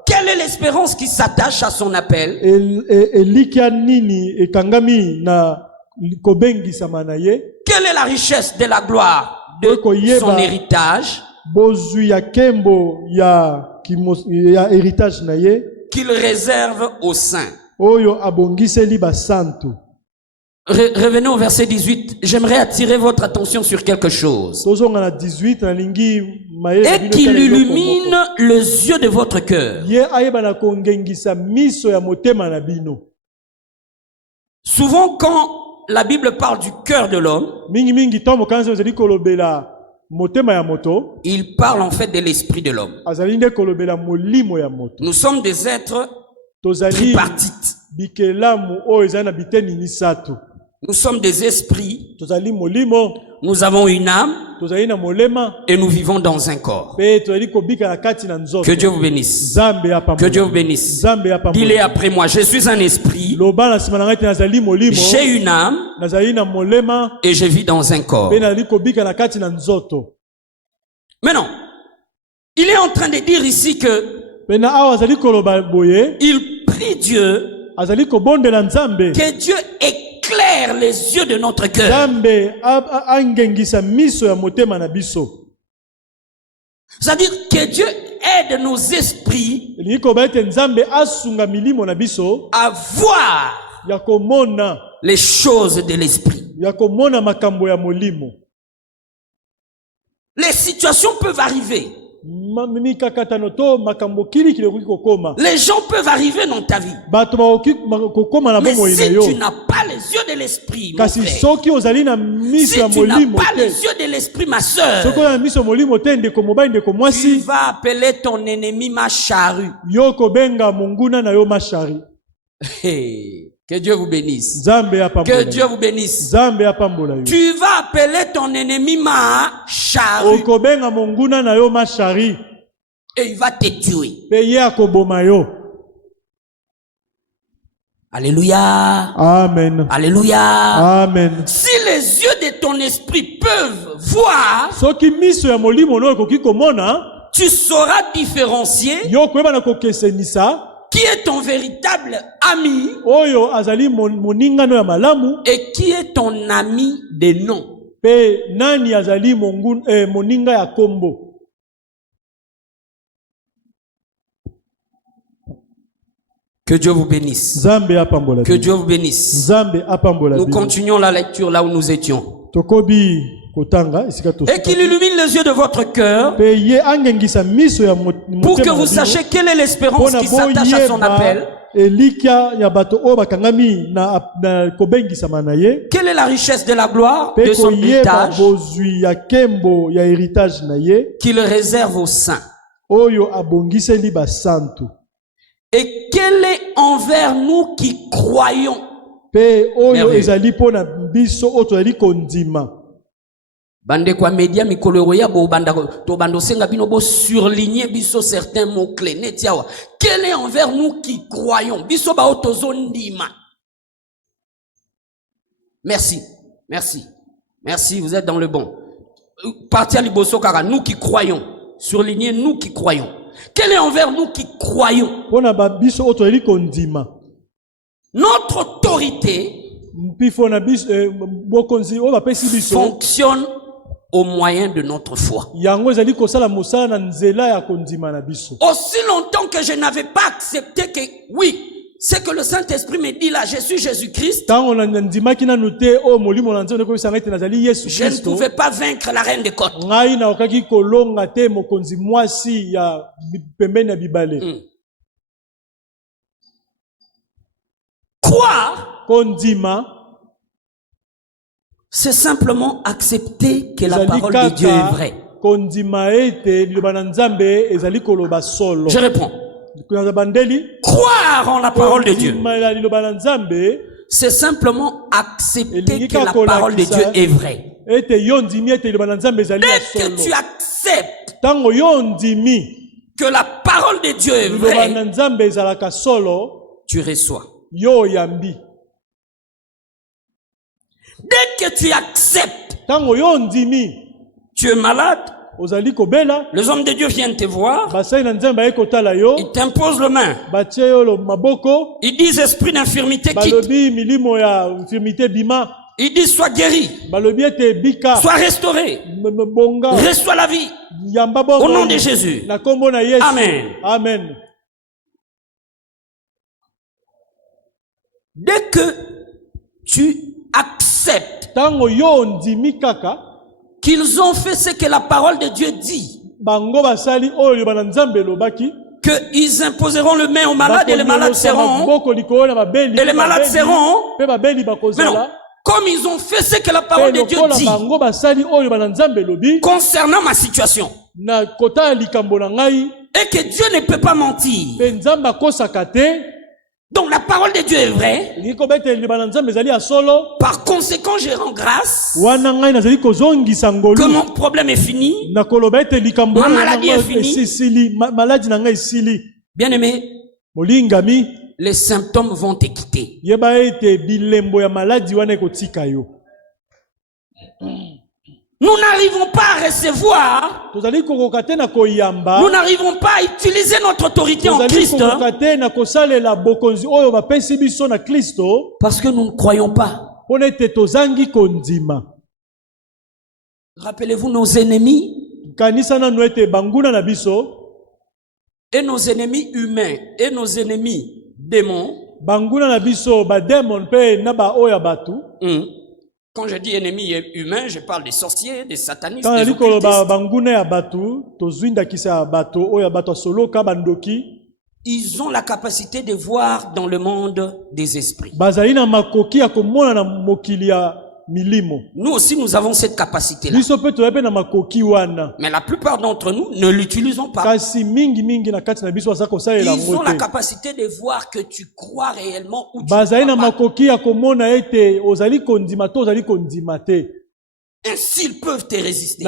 quelle est l'espérance qui s'attache à son appel. Quelle est la richesse de la gloire de son héritage qu'il réserve aux saints. Revenons au verset 18. J'aimerais attirer votre attention sur quelque chose. Et qu'il illumine les yeux de votre cœur. Souvent, quand la Bible parle du cœur de l'homme, il parle en fait de l'esprit de l'homme. Nous sommes des êtres tripartites. Nous sommes des esprits. Nous avons une âme. Et nous vivons dans un corps. Que Dieu vous bénisse. Que Dieu vous bénisse. Dis-le après moi. Je suis un esprit. J'ai une âme. Et je vis dans un corps. Maintenant, il est en train de dire ici que il prie Dieu que Dieu éclaire les yeux de notre cœur. C'est-à-dire que Dieu aide nos esprits à voir les choses de l'esprit. Les situations peuvent arriver. Les gens peuvent arriver dans ta vie. Mais si tu n'as pas les yeux de l'esprit, mon frère, si tu n'as pas les yeux de l'esprit, ma soeur, tu vas appeler ton ennemi ma charrue. Que Dieu vous bénisse. Que Dieu vous bénisse. Tu vas appeler ton ennemi ma charrue. Et il va te tuer. Alléluia. Amen. Alléluia. Amen. Si les yeux de ton esprit peuvent voir, tu sauras différencier qui est ton véritable ami et qui est ton ami de nom. Que Dieu vous bénisse. Que Dieu vous bénisse. Nous continuons la lecture là où nous étions. et qu'il illumine les yeux de votre cœur pour que vous sachiez quelle est l'espérance qui s'attache à son appel. Quelle est la richesse de la gloire de son héritage qu'il réserve aux saints. Et quel est envers nous qui croyons. Bande kwa media mikolo ya bo banda to bando senga bino bo surligner biso certains mots clés netiawa. Quel est envers nous qui croyons biso ba otozo ndima. Merci vous êtes dans le bon. Partia liboso kara nous qui croyons, surligner nous qui croyons. Quel est envers nous qui croyons. Notre autorité fonctionne au moyen de notre foi. Aussi longtemps que je n'avais pas accepté que oui, c'est que le Saint-Esprit me dit là, je suis Jésus-Christ, je ne pouvais pas vaincre la reine des côtes. Croire, c'est simplement accepter que la parole de Dieu est vraie. Je réponds. Croire en la parole de Dieu, c'est simplement accepter que la parole de Dieu est vraie. Dès que tu acceptes que la parole de Dieu est vraie, tu reçois. Dès que tu acceptes, tu es malade, les hommes de Dieu viennent te voir, ils t'imposent le main, ils disent esprit d'infirmité quitte, ils disent sois guéri, sois restauré, reçois la vie, au nom de Jésus. Amen. Amen. Dès que tu acceptent qu'ils ont fait ce que la parole de Dieu dit, qu'ils imposeront le main aux malades et les malades seront, et les malades seront. Mais non, comme ils ont fait ce que la parole de Dieu dit concernant ma situation, et que Dieu ne peut pas mentir, donc la parole de Dieu est vraie. Par conséquent, je rends grâce que mon problème est fini, ma maladie est finie. Bien aimé, les symptômes vont te quitter. Nous n'arrivons pas à recevoir, nous n'arrivons pas à utiliser notre autorité en Christ parce que nous ne croyons pas. Rappelez-vous nos ennemis et nos ennemis humains et nos ennemis démons. Quand je dis ennemis humains, je parle des sorciers, des satanistes, des occultistes. Ils ont la capacité de voir dans le monde des esprits. Nous aussi, nous avons cette capacité-là. Mais la plupart d'entre nous ne l'utilisons pas. Ils ont la capacité de voir que tu crois réellement ou tu ne crois pas. Ainsi, ils peuvent te résister.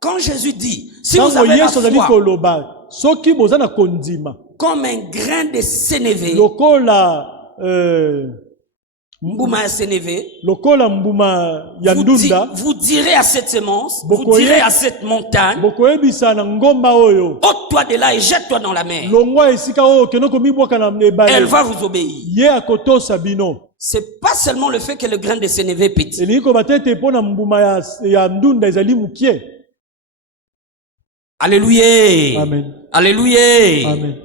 Quand Jésus dit, si vous avez la foi comme un grain de sénévé, Mbuma ya sénévé, vous direz à cette semence, vous direz à cette montagne, ôte-toi de là et jette-toi dans la mer. Elle va vous obéir. C'est pas seulement le fait que le grain de sénévé est petit. Alléluia. Amen. Alléluia. Amen.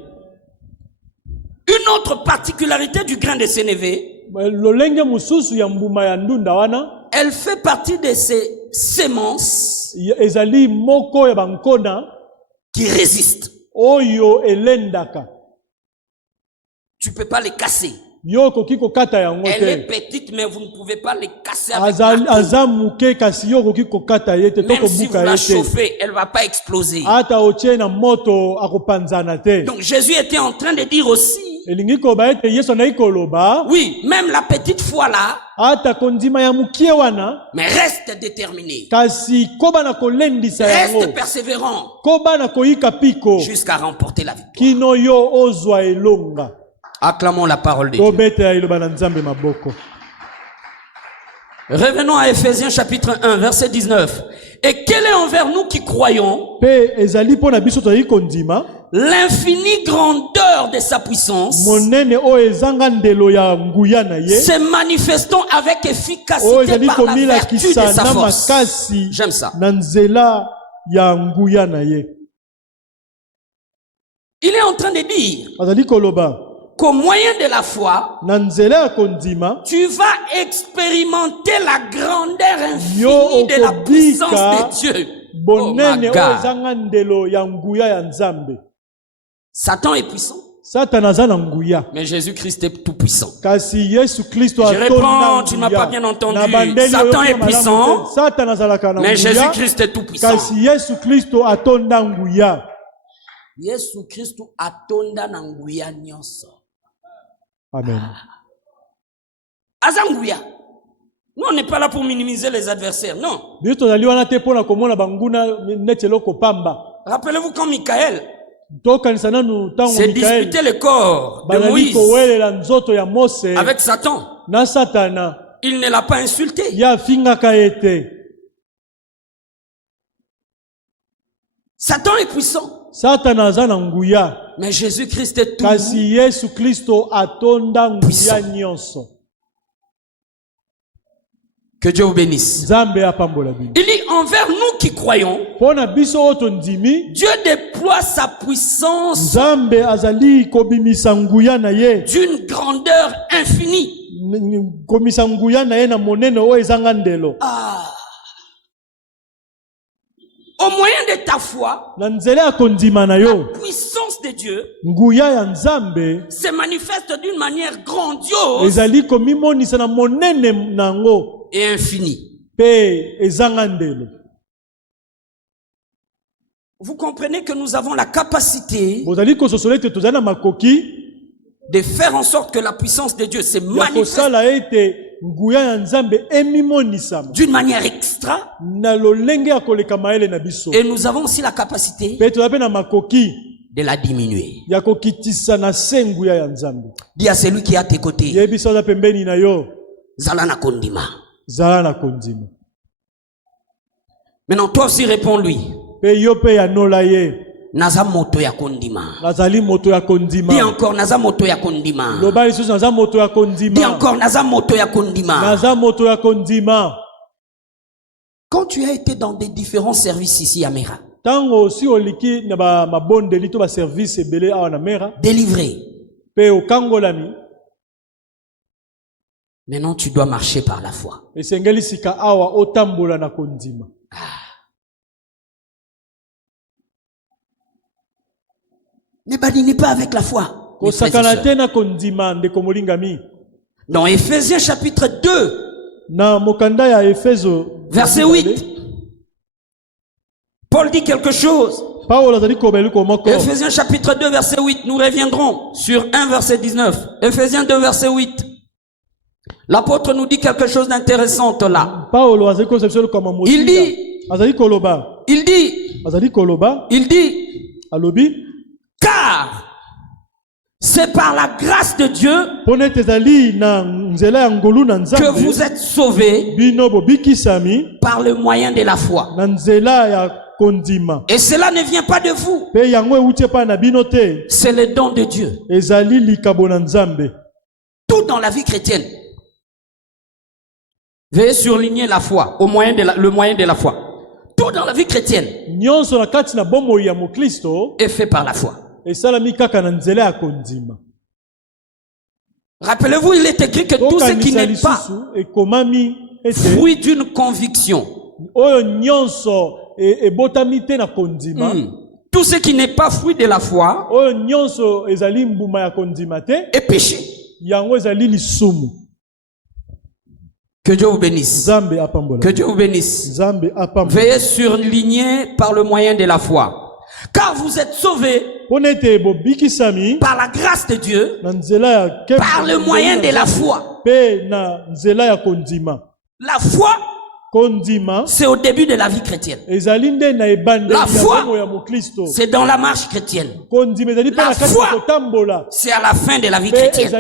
Une autre particularité du grain de sénévé, lolenge mususu ya mbuma ya ndunda wana, elle fait partie de ces semences ezali moko ya bankona qui résistent. Oyo elendaka. Tu peux pas les casser. Yo koki kokata yango te. Elle est petite, mais vous ne pouvez pas les casser avec azamuke kasi yo koki kokata yete même si vous la chauffez, elle va pas exploser. Ata otie na moto akopanzana te. Donc Jésus était en train de dire aussi, oui, même la petite foi là, mais reste déterminé. Reste persévérant jusqu'à remporter la victoire. Acclamons la parole de Dieu. Revenons à Ephésiens chapitre 1, verset 19. Et quel est envers nous qui croyons l'infinie grandeur de sa puissance, se manifestant avec efficacité par la vertu de sa force. J'aime ça. Il est en train de dire qu'au moyen de la foi, tu vas expérimenter la grandeur infinie de la puissance de Dieu. Oh my God. Satan est puissant. Mais Jésus-Christ est tout puissant. Je réponds, tu n'as pas bien entendu. Satan est puissant. Mais Jésus-Christ est tout puissant. Jésus-Christ atonda na nguya nyonso. Amen. Azanguya. Nous, on n'est pas là pour minimiser les adversaires, non. Rappelez-vous quand Michael s'est disputé le corps de Moïse avec Satan. Il ne l'a pas insulté. Satan est puissant. Mais Jésus-Christ est tout puissant. Que Dieu vous bénisse. Il dit envers nous qui croyons, Dieu déploie sa puissance d'une grandeur infinie. Au moyen de ta foi, la puissance de Dieu se manifeste d'une manière grandiose et infinie. Vous comprenez que nous avons la capacité de faire en sorte que la puissance de Dieu se manifeste d'une manière extra. Et nous avons aussi la capacité de la diminuer. Dis à celui qui est à tes côtés, Zalana Kondima. Maintenant, toi aussi réponds-lui. Naza moto ya kondima. Dis encore naza moto ya kondima. Dis encore naza moto ya kondima. Quand tu as été dans des différents services ici à Mera, délivré, maintenant tu dois marcher par la foi. Ne badinez pas avec la foi. Dans Ephésiens chapitre 2, verset 8, Paul dit quelque chose. Ephésiens chapitre 2, verset 8, nous reviendrons sur 1 verset 19. Ephésiens 2, verset 8. L'apôtre nous dit quelque chose d'intéressant là. Il dit, car c'est par la grâce de Dieu que vous êtes sauvés par le moyen de la foi. Et cela ne vient pas de vous. C'est le don de Dieu. Tout dans la vie chrétienne. Veuillez surligner la foi, le moyen de la foi. Tout dans la vie chrétienne est fait par la foi. Rappelez-vous, il est écrit que tout ce qui n'est pas fruit d'une conviction, tout ce qui n'est pas fruit de la foi est péché. Que Dieu vous bénisse. Que Dieu vous bénisse. Veuillez surligner par le moyen de la foi. Car vous êtes sauvés par la grâce de Dieu, par le moyen de la foi. La foi, c'est au début de la vie chrétienne. La foi, c'est dans la marche chrétienne. La foi, c'est à la fin de la vie chrétienne.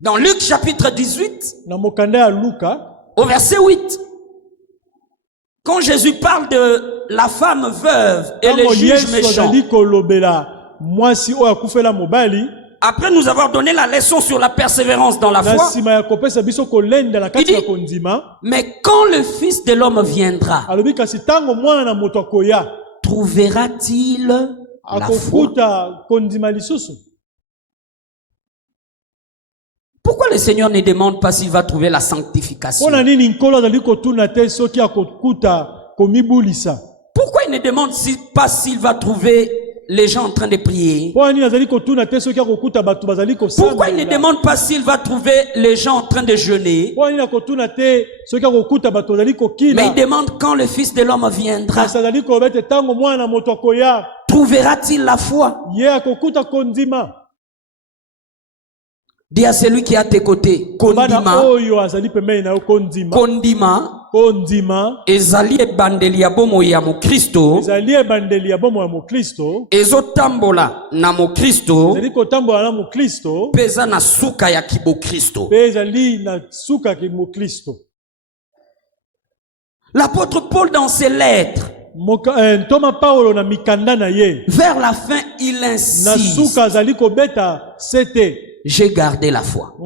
Dans Luc chapitre 18, au verset 8, quand Jésus parle de la femme veuve et les juges méchants, après nous avoir donné la leçon sur la persévérance dans la foi, il dit, mais quand le Fils de l'homme viendra, trouvera-t-il la foi? Pourquoi le Seigneur ne demande pas s'il va trouver la sanctification? Pourquoi il ne demande pas s'il va trouver les gens en train de prier? Pourquoi il ne demande pas s'il va trouver les gens en train de jeûner? Mais il demande quand le Fils de l'homme viendra, trouvera-t-il la foi? Dis à celui qui est à tes côtés, Kondima, Kondima, ezali ebandeli ya bomo ya mo Kristo, ezotambola na mo Kristo, peza na suka ya kibo Kristo. L'apôtre Paul dans ses lettres, vers la fin, il insiste. J'ai gardé la foi.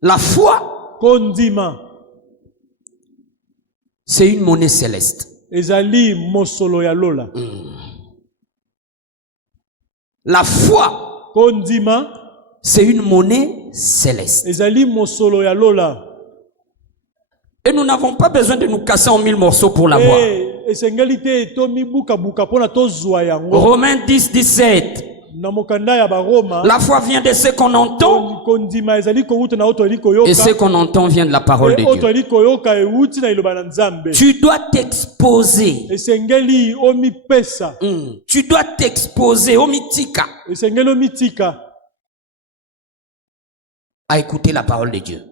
La foi, c'est une monnaie céleste. La foi, c'est une monnaie céleste. Et nous n'avons pas besoin de nous casser en 1000 morceaux pour l'avoir. Romains 10, 17. La foi vient de ce qu'on entend, et ce qu'on entend vient de la parole de Dieu. Tu dois t'exposer. Tu dois t'exposer à écouter la parole de Dieu.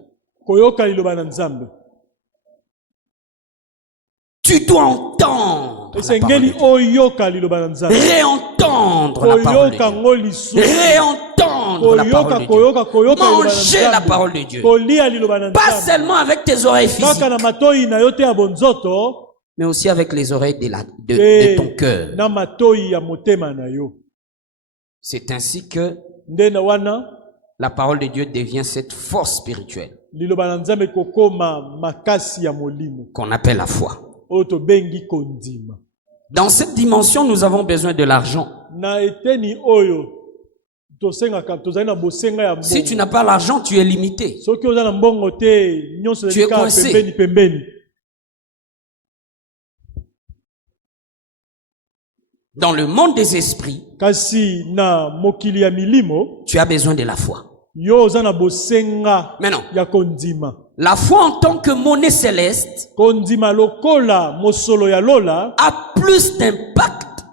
Tu dois entendre la parole de Dieu. Réentendre la parole de Dieu. Réentendre la parole de Dieu. Manger la parole de Dieu. Pas seulement avec tes oreilles physiques, mais aussi avec les oreilles de ton cœur. C'est ainsi que la parole de Dieu devient cette force spirituelle qu'on appelle la foi. Dans cette dimension, nous avons besoin de l'argent. Si tu n'as pas l'argent, tu es limité. Tu es coincé. Dans le monde des esprits, tu as besoin de la foi. Maintenant, la foi en tant que monnaie céleste a plus d'impact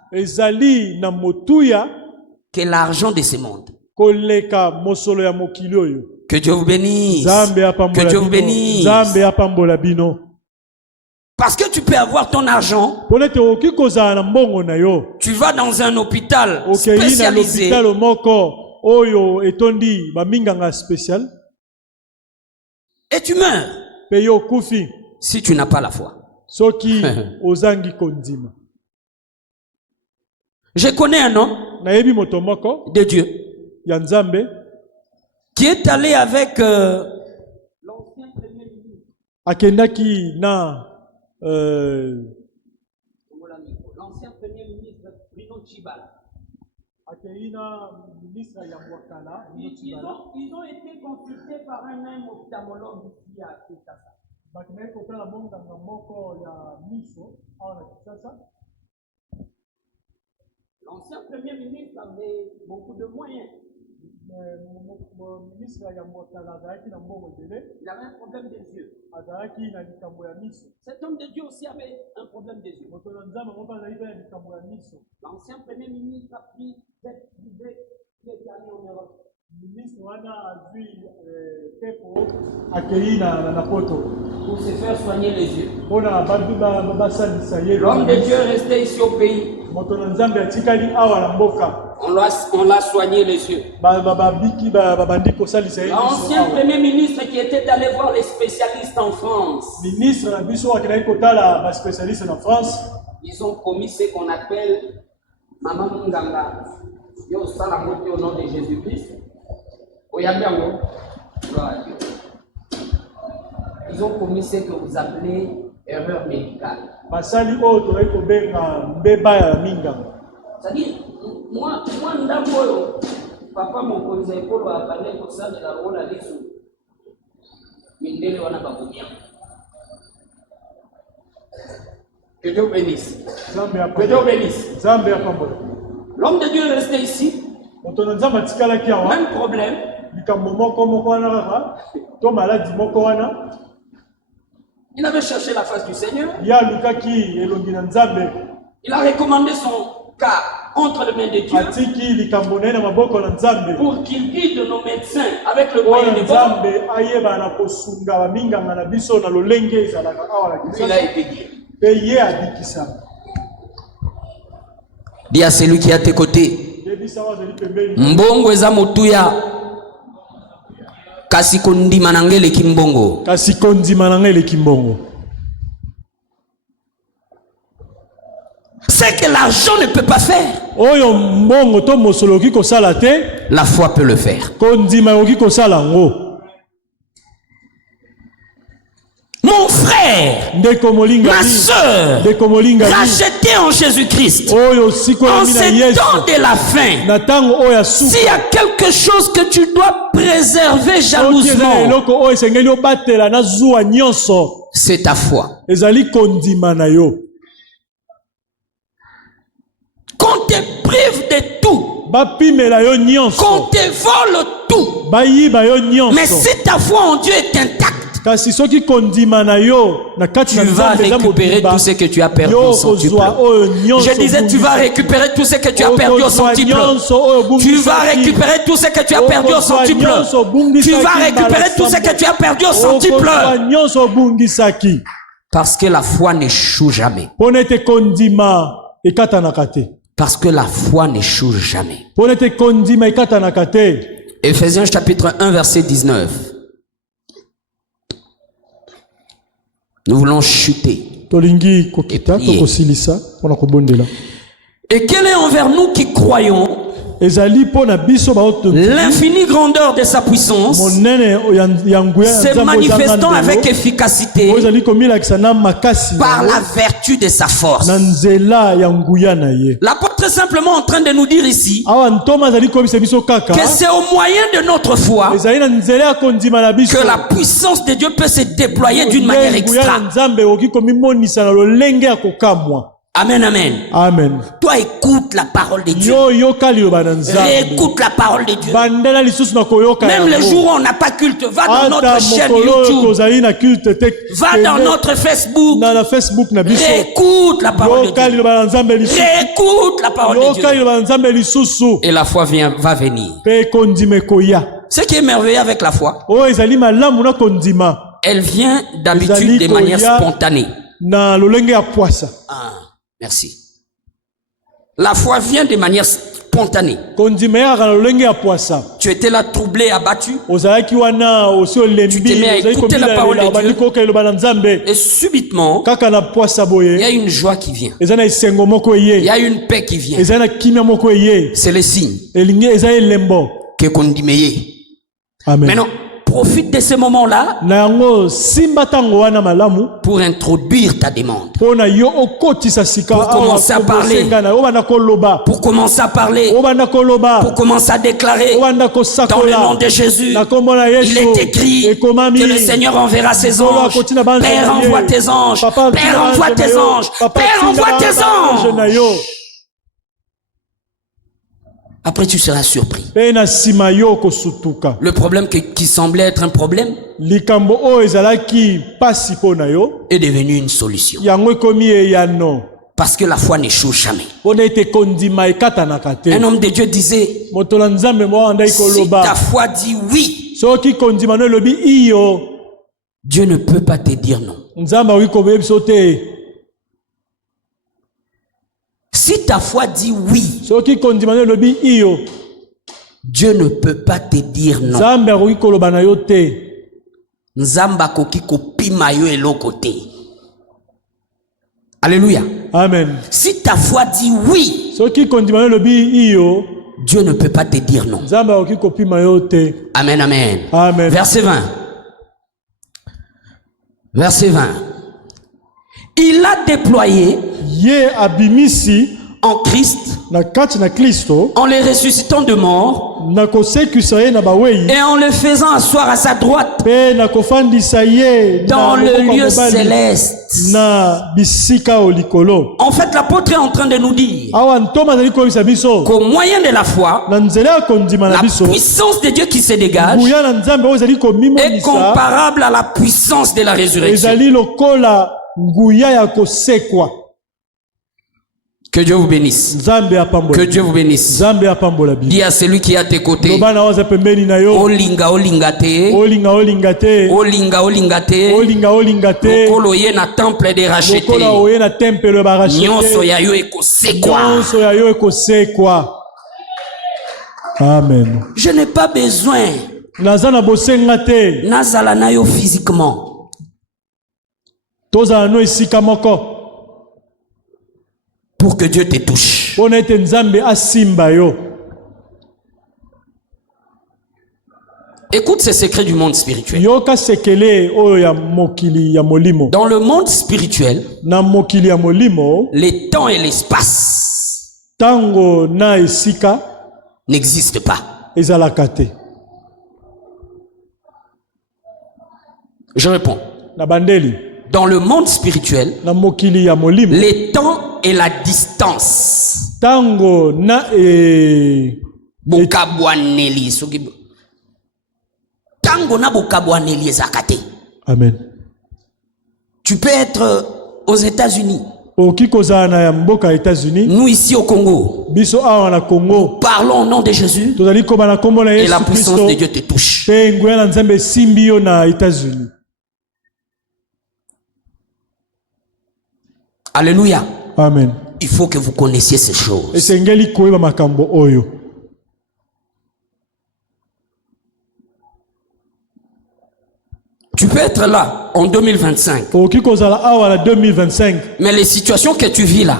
que l'argent de ce monde. Que Dieu vous bénisse. Que Dieu vous bénisse. Parce que tu peux avoir ton argent, tu vas dans un hôpital spécialisé, et tu meurs si tu n'as pas la foi. Je connais un homme de Dieu. qui est allé avec l'ancien premier ministre. Akendaki na l'ancien premier ministre Bruno Tshibala. Ils ont été consultés par un même ophtalmologue ici à Kinshasa. L'ancien premier ministre avait beaucoup de moyens. Il avait un problème des yeux. Cet homme de Dieu aussi avait un problème des yeux. L'ancien premier ministre a pris cette idée qui est allé en Europe. Pour se faire soigner les yeux. L'homme de Dieu est resté ici au pays. On l'a soigné les yeux. L'ancien premier ministre qui était allé voir les spécialistes en France. Ils ont commis ce qu'on appelle Maman Munganga. Yo salamote au nom de Jésus-Christ. Ils ont commis ce que vous appelez erreur médicale. C'est-à-dire, moi, papa, mon conseil pour parler pour ça de la rôle à l'issue. Que Dieu bénisse. Que Dieu bénisse. L'homme de Dieu est resté ici. Même problème. Il avait cherché la face du Seigneur. Il a recommandé son cas entre les mains de Dieu pour qu'il guide nos médecins avec le moyen de Dieu. Il a été guéri. Dis à celui qui est à tes côtés. Mbongo eza motuya kasi kondima nangele kimbongo. C'est que l'argent ne peut pas faire. La foi peut le faire. Mon frère, ma soeur, racheté en Jésus-Christ, en ces temps de la fin, s'il y a quelque chose que tu dois préserver jalousement, c'est ta foi. Qu'on te prive de tout, qu'on te vole tout, mais si ta foi en Dieu est intacte, tu vas récupérer tout ce que tu as perdu au centuple. Je disais, tu vas récupérer tout ce que tu as perdu au centuple. Tu vas récupérer tout ce que tu as perdu au centuple. Tu vas récupérer tout ce que tu as perdu au centuple. Parce que la foi n'échoue jamais. Parce que la foi n'échoue jamais. Éphésiens chapitre 1 verset 19. Nous voulons chuter. Et quel est envers nous qui croyons l'infinie grandeur de sa puissance, se manifestant avec efficacité par la vertu de sa force. L'apôtre est simplement en train de nous dire ici que c'est au moyen de notre foi que la puissance de Dieu peut se déployer d'une manière extra. Amen, amen. Amen. Toi, écoute la parole de Dieu. Réécoute la parole de Dieu. Même les jours où on n'a pas culte, va dans notre chaîne YouTube. Va dans notre Facebook. Réécoute la parole de Dieu. Réécoute la parole de Dieu. Et la foi va venir. Ce qui est merveilleux avec la foi, elle vient d'habitude de manière spontanée. Merci. La foi vient de manière spontanée. Tu étais là troublé, abattu. Tu t'es mis à écouter la parole de Dieu. Et subitement, il y a une joie qui vient. Il y a une paix qui vient. C'est le signe que Kondimeye. Amen. Maintenant, profite de ce moment-là pour introduire ta demande. Pour commencer à parler. Pour commencer à parler. Pour commencer à déclarer. Dans le nom de Jésus, il est écrit que le Seigneur enverra ses anges. Père, envoie tes anges. Père, envoie tes anges. Père, envoie tes anges. Après, tu seras surpris. Le problème qui semblait être un problème est devenu une solution. Parce que la foi n'échoue jamais. Un homme de Dieu disait, si ta foi dit oui, Dieu ne peut pas te dire non. Si ta foi dit oui, Dieu ne peut pas te dire non. Nzamba koki kopima yo eloko te. Alléluia. Amen. Si ta foi dit oui, Dieu ne peut pas te dire non. Amen, amen. Amen. Verset 20. Verset 20. Il a déployé en Christ, en les ressuscitant de mort et en le faisant asseoir à sa droite dans le lieu céleste. En fait, l'apôtre est en train de nous dire qu'au moyen de la foi, la puissance de Dieu qui se dégage est comparable à la puissance de la résurrection. Que Dieu vous bénisse. Que Dieu vous bénisse. Dis à celui qui est à tes côtés, Olinga olinga te, Olinga olinga te, Lokolo ye na temple de racheté, Nyonso ya yo ekosekwa. Amen. Je n'ai pas besoin nazala na yo physiquement. Pour que Dieu te touche. Écoute ces secrets du monde spirituel. Dans le monde spirituel, les temps et l'espace n'existent pas. Je réponds. Dans le monde spirituel, les temps et la distance. Amen. Tu peux être aux États-Unis. Nous ici au Congo, nous parlons au nom de Jésus et la puissance de Dieu te touche. Alléluia. Amen. Il faut que vous connaissiez ces choses. Tu peux être là en 2025. Mais les situations que tu vis là,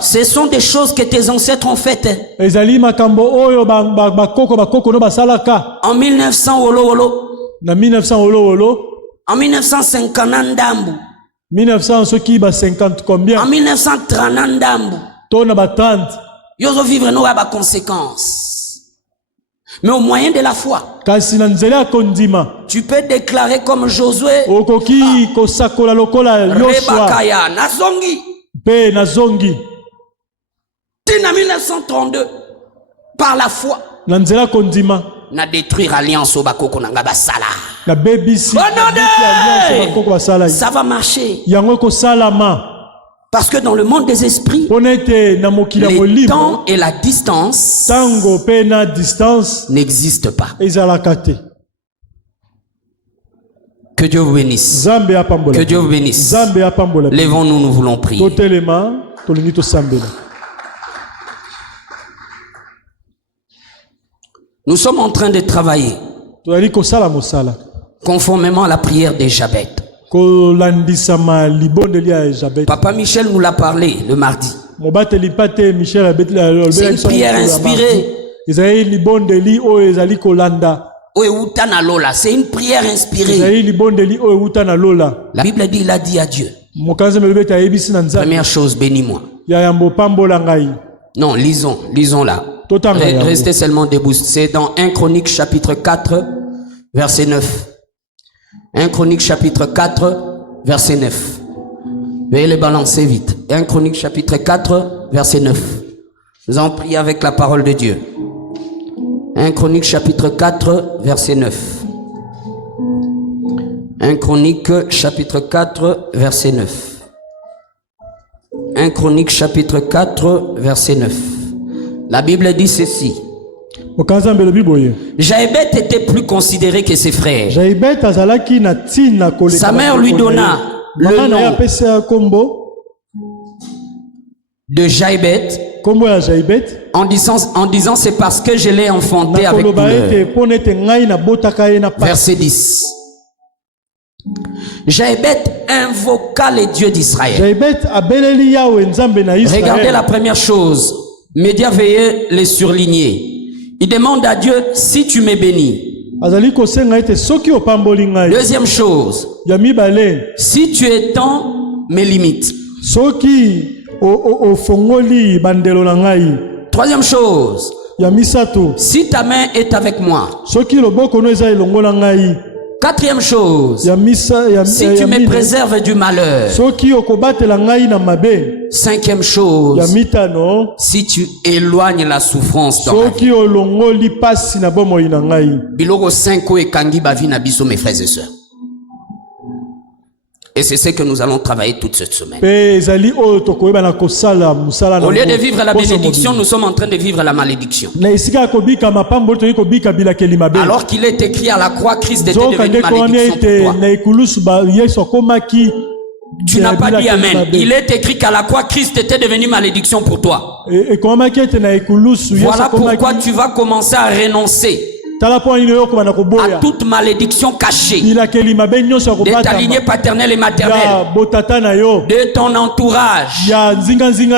ce sont des choses que tes ancêtres ont faites. En 1900 en 1950 ndambu. 1950 combien? En 1930 ndambu. Tona ba 30. Yozo vivre no ba conséquences. Mais au moyen de la foi, tu peux déclarer comme Josué, Rebakaya, Nazongi. Tina 1932, par la foi, na détruire alliance au bakoko nanga basala. Ça va marcher. Parce que dans le monde des esprits, les temps et la distance n'existent pas. Que Dieu vous bénisse. Que Dieu vous bénisse. Lèvons-nous, nous voulons prier. Nous sommes en train de travailler conformément à la prière de Jabez. Papa Michel nous l'a parlé le mardi. C'est une prière inspirée C'est une prière inspirée. La Bible dit, il a dit à Dieu. Première chose, bénis-moi. Non, lisons là. Restez seulement debout. C'est dans 1 Chronique chapitre 4, verset 9. 1 Chronique chapitre 4, verset 9. Veuillez les balancer vite. 1 Chronique chapitre 4, verset 9. Nous allons prier avec la parole de Dieu. 1 Chronique chapitre 4, verset 9. 1 Chronique chapitre 4, verset 9. 1 Chronique chapitre 4, verset 9. La Bible dit ceci. Jaébet était plus considéré que ses frères. Sa mère lui donna le nom de Jaébet en disant c'est parce que je l'ai enfanté avec douleur. Verset 10. Jaébet invoqua les dieux d'Israël. Regardez la première chose. Médias, veuillez les surligner. Il demande à Dieu si tu me bénis. Deuxième chose, si tu étends mes limites. Troisième chose, si ta main est avec moi. Quatrième chose, si tu me préserves du malheur. Cinquième chose, si tu éloignes la souffrance dans ma vie. Biloko 5 et kangi bavi na biso, mes frères et sœurs. Et c'est ce que nous allons travailler toute cette semaine. Au lieu de vivre la bénédiction, nous sommes en train de vivre la malédiction. Alors qu'il est écrit à la croix, Christ était devenu malédiction pour toi. Tu n'as pas dit amen. Il est écrit qu'à la croix, Christ était devenu malédiction pour toi. Voilà pourquoi tu vas commencer à renoncer à toute malédiction cachée de ta lignée paternelle et maternelle, de ton entourage,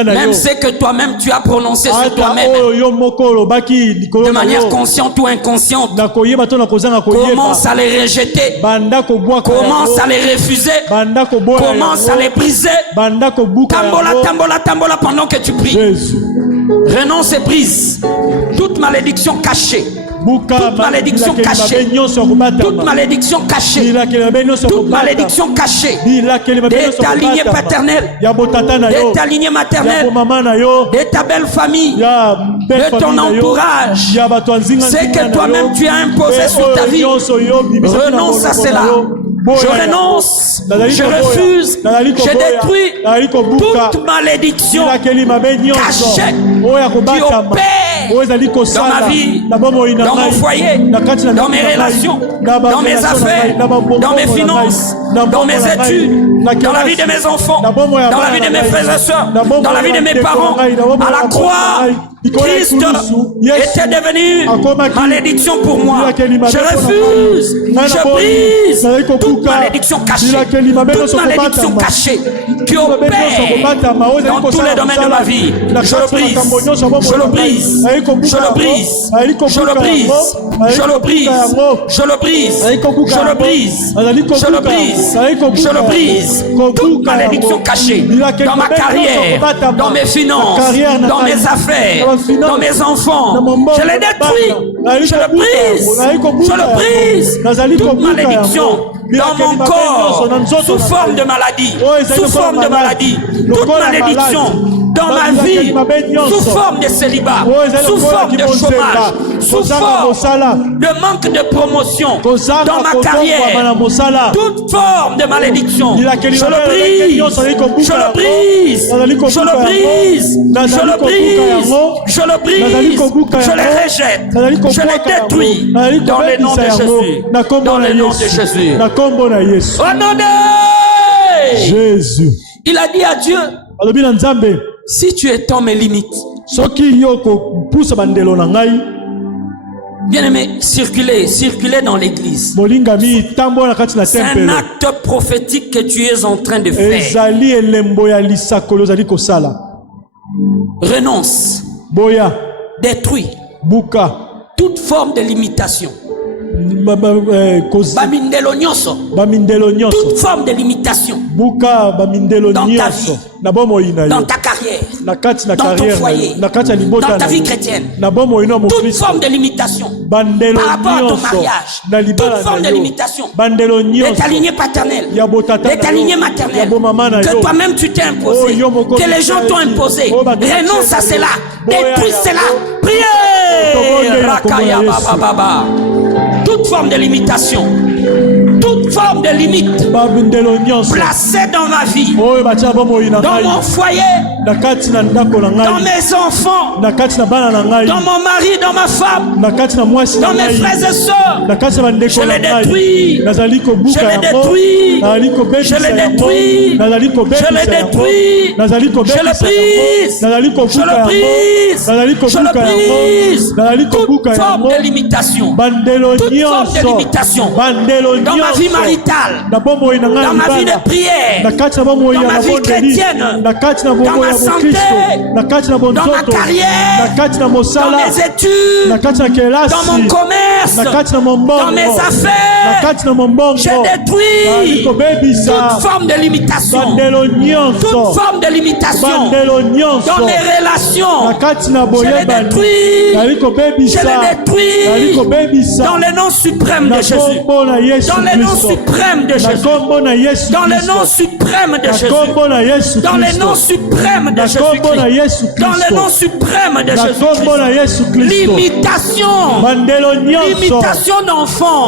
même ce que toi-même tu as prononcé sur toi-même, de manière consciente ou inconsciente. Commence à les rejeter, commence à les refuser, commence à les briser. Tambola, tambola, tambola pendant que tu pries. Renonce et brise toute malédiction cachée. Toute malédiction cachée, toute malédiction cachée, toute malédiction cachée de ta lignée paternelle, de ta lignée maternelle, de ta belle famille, de ton entourage, c'est que toi-même tu as imposé sur ta vie. Renonce à cela. Je renonce, je refuse, je détruis toute malédiction cachée qui opère dans ma vie, dans mon foyer, dans mes relations, dans mes affaires, dans mes finances, dans mes études, dans la vie de mes enfants, dans la vie de mes frères et sœurs, dans la vie de mes parents. À la croix, Christ était devenu malédiction pour moi. Je refuse, je brise toute malédiction cachée, toute malédiction cachée qui opère dans tous les domaines de ma vie. Je le brise, je le brise, je le brise, je le brise, je le brise, je le brise, je le brise, je le brise, je le brise. Toute malédiction cachée dans ma carrière, dans mes finances, dans mes affaires, dans mes enfants, je les détruis, je le brise, je le brise. Toute malédiction dans mon corps, sous forme de maladie, sous forme de maladie, toute malédiction dans ma vie, sous forme de célibat, sous forme de chômage, sous forme de manque de promotion dans ma carrière, toute forme de malédiction, je le brise, je le brise, je le brise, je le brise, je le brise, je les rejette, je les détruis dans le nom de Jésus, dans le nom de Jésus. Au nom de Jésus. Il a dit à Dieu, si tu étends mes limites, bien aimé, circulez dans l'église. C'est un acte prophétique que tu es en train de faire. Renonce, détruis buka toute forme de limitation. bamindelo nyonso toute forme de limitation buka bamindelo nyonso na bomoi na yo dans ta carrière na kati na dans carrière ton foyer na kati ya libota dans ta vie chrétienne na bomoi na toute forme de limitation bandelo par rapport à ton nyonso mariage na libala toute forme de limitation bandelo de nyonso ta lignée paternelle ya botata de ta lignée maternelle ya bomama na yo que toi-même tu t'es imposé que les gens t'ont imposé renonce à cela détruis cela priez Rakaya Baba Baba toute forme de limitation toute forme de limite placée dans ma vie dans mon foyer dans mes enfants dans mon mari dans ma femme dans mes frères et sœurs je les détruis je les détruis je les détruis je les détruis je le brise je le brise je le brise toute forme de limitation toute forme de limitation dans ma vie maritale, dans ma vie de prière, dans ma vie chrétienne, dans ma santé, dans ma carrière, dans mes études, dans mon commerce, dans mes affaires, je détruis toute forme de limitation, toute forme de limitation dans mes relations, je les détruis, je les détruis dans le nom suprême de Jésus. Dans le nom suprême de Jésus. Dans le nom suprême de Jésus. Dans le nom suprême de Jésus. Dans le nom suprême de Jésus. Limitation. Limitation d'enfants.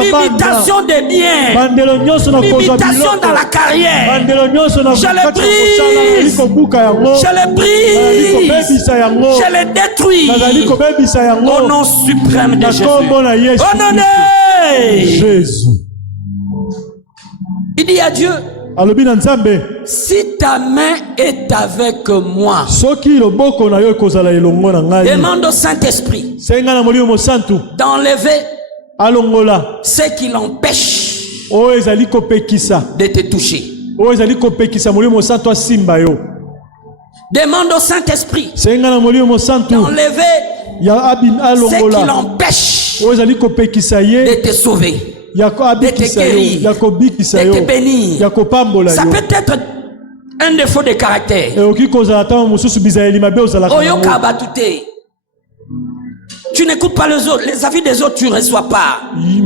Limitation des biens. Limitation dans la carrière. Je les brise. Je les brise. Je les détruis. Au nom suprême de Jésus. Au nom de Jésus. Il dit à Dieu, si ta main est avec moi, demande au Saint-Esprit d'enlever ce qui l'empêche de te toucher. Demande au Saint-Esprit d'enlever ce qui l'empêche de te sauver, de te guérir, de te bénir. Ça peut être un défaut de caractère. Tu n'écoutes pas les autres, les avis des autres, tu ne reçois pas. Tu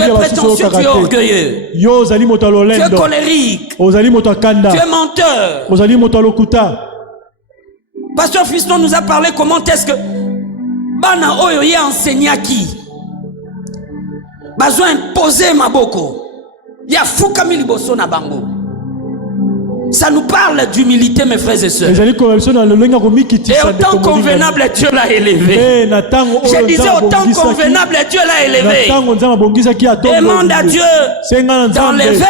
es prétentieux, tu es orgueilleux. Tu es colérique. Tu es menteur. Pasteur Fiston nous a parlé comment est-ce que Bana Oyo y a enseigné à qui besoin imposer Maboko. Y a Fukami Liboso na bango. Ça nous parle d'humilité, mes frères et sœurs. Et autant convenable, Dieu l'a élevé. Je disais autant convenable, Dieu l'a élevé. Demande à Dieu d'enlever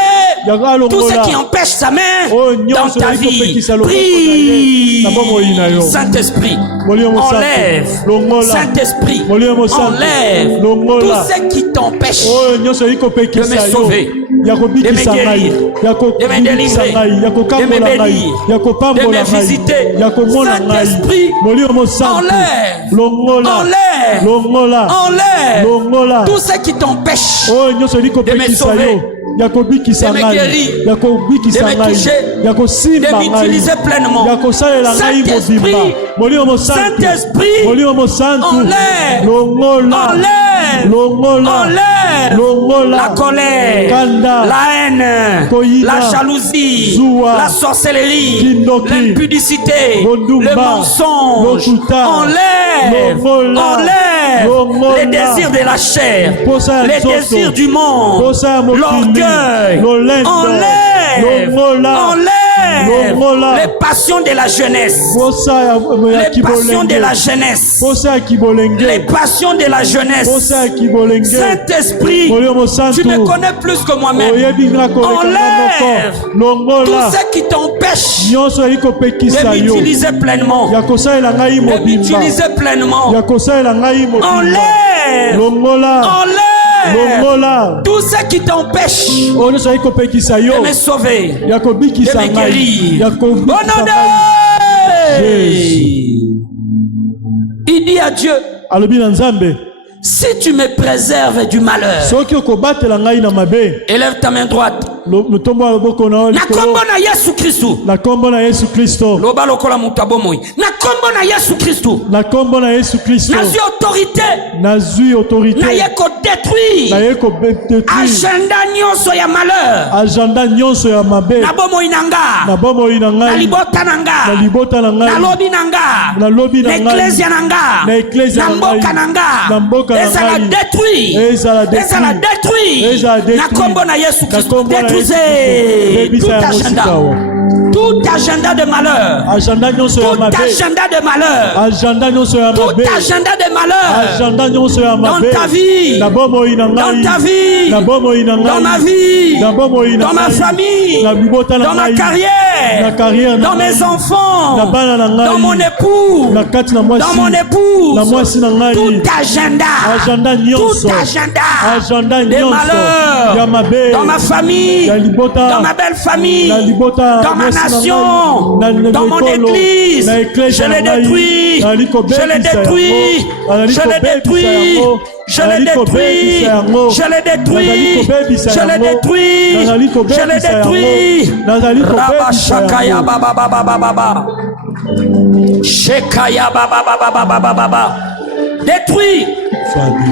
tout ce qui empêche sa main dans ta vie. Prie. Saint-Esprit, enlève. Saint-Esprit, enlève tout ce qui t'empêche de me sauver, de me guérir, de me délivrer, de me bénir, de me visiter. Saint-Esprit, enlève tout ce qui t'empêche de me sauver, de me guérir, de me toucher, de m'utiliser pleinement. Saint-Esprit, enlève la colère, la haine, la jalousie, la sorcellerie, l'impudicité, le mensonge. Enlève les désirs de la chair, les désirs du monde, l'orgueil. Enlève les passions de la jeunesse, les passions de la jeunesse, les passions de la jeunesse. Saint-Esprit, tu me connais plus que moi-même. Enlève tout ce qui t'empêche de m'utiliser pleinement, de m'utiliser pleinement. Enlève tout ce qui t'empêche de me sauver, de me guérir. Au nom de Jésus. à Dieu, alobi na Nzambe, si tu me préserves du malheur, soki okobatela ngai na mabe, élève ta main droite. lutombo ya loboko na Na kombo na Yesu Kristo. na kombo na Yesu Kristo, Loba lokola mutu abomoi. Na kombo na Yesu Kristo. na kombo na Yesu Kristo, Nazui autorité. nazwi autorité, Na ye ko détruire. na ye kodétruire Agenda nyonso ya malheur. agenda nyonso ya mabe Na bomoi nanga. na bomoi na Na ngai, libota nanga. na libota na Na ngai, lobi nanga. na lobi na Na ngai, ecclesia nanga. na ecclesia Na na mboka ngai, nanga. na mboka na Ezala ngai, détruire. ezala Ezala détruire, ezala détruire. Na détruire, kombo na Yesu na Kristo. kombo na Yesu Détruisez Kristo, tout bebisa yango agenda. sikawa. Tout agenda de malheur. Agenda nyonso ya Tout mabe, agenda de malheur. agenda nyonso ya Tout mabe, agenda de malheur. agenda nyonso ya Dans mabe, ta vie. na bomoi na Dans ngai, ta vie. na bomoi na ngai, Dans ma vie. na bomoi na Dans ma ngai, famille. na libota na Dans ma ngai, na carrière. carrière na Dans ngai, mes enfants. na bana na ngai, Dans mon époux. na kati na Dans mwasi, mon na épouse. mwasi na ngai, Tout agenda. agenda Tout nyonso, agenda. agenda Des nyonso malheurs. ya mabe, Dans ma famille. ya libota, Dans ma belle famille. na libota, Dans ma mwasi na nation. ngai, na Dans mon ekolo, église. na ecclesia Je na les ngai, détruis. nazali Je kobebisa les yango, détruis. nazali Je les kobebisa détruis. yango, Je les nazali détruis. kobebisa yango, Je les nazali détruis. kobebisa Je les yango, détruis. nazali Je les kobebisa yango, détruis. nazali kobebisa Rabashakaya yango. baba baba baba baba. Shekaya baba baba baba baba baba. Détruis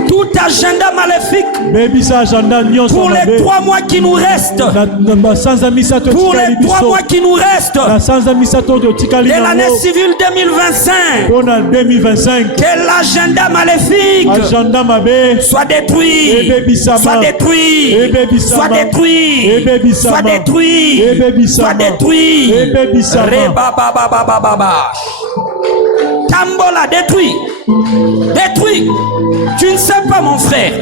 tout agenda maléfique bebisa agenda nyonso pour les mabe, 3 mois qui nous restent. na basanza misato Pour etikali les 3 biso, mois qui nous restent na sanza misato etikali de l'année yango, civile 2025. mpona 2025, Que l'agenda maléfique agenda mabe soit détruit, ebebisama, soit détruit, ebebisama, soit détruit, ebebisama, soit détruit, ebebisama, soit détruit. ebebisama. Reba baba baba baba. Tambola détruit, détruit. Tu ne sais pas mon frère,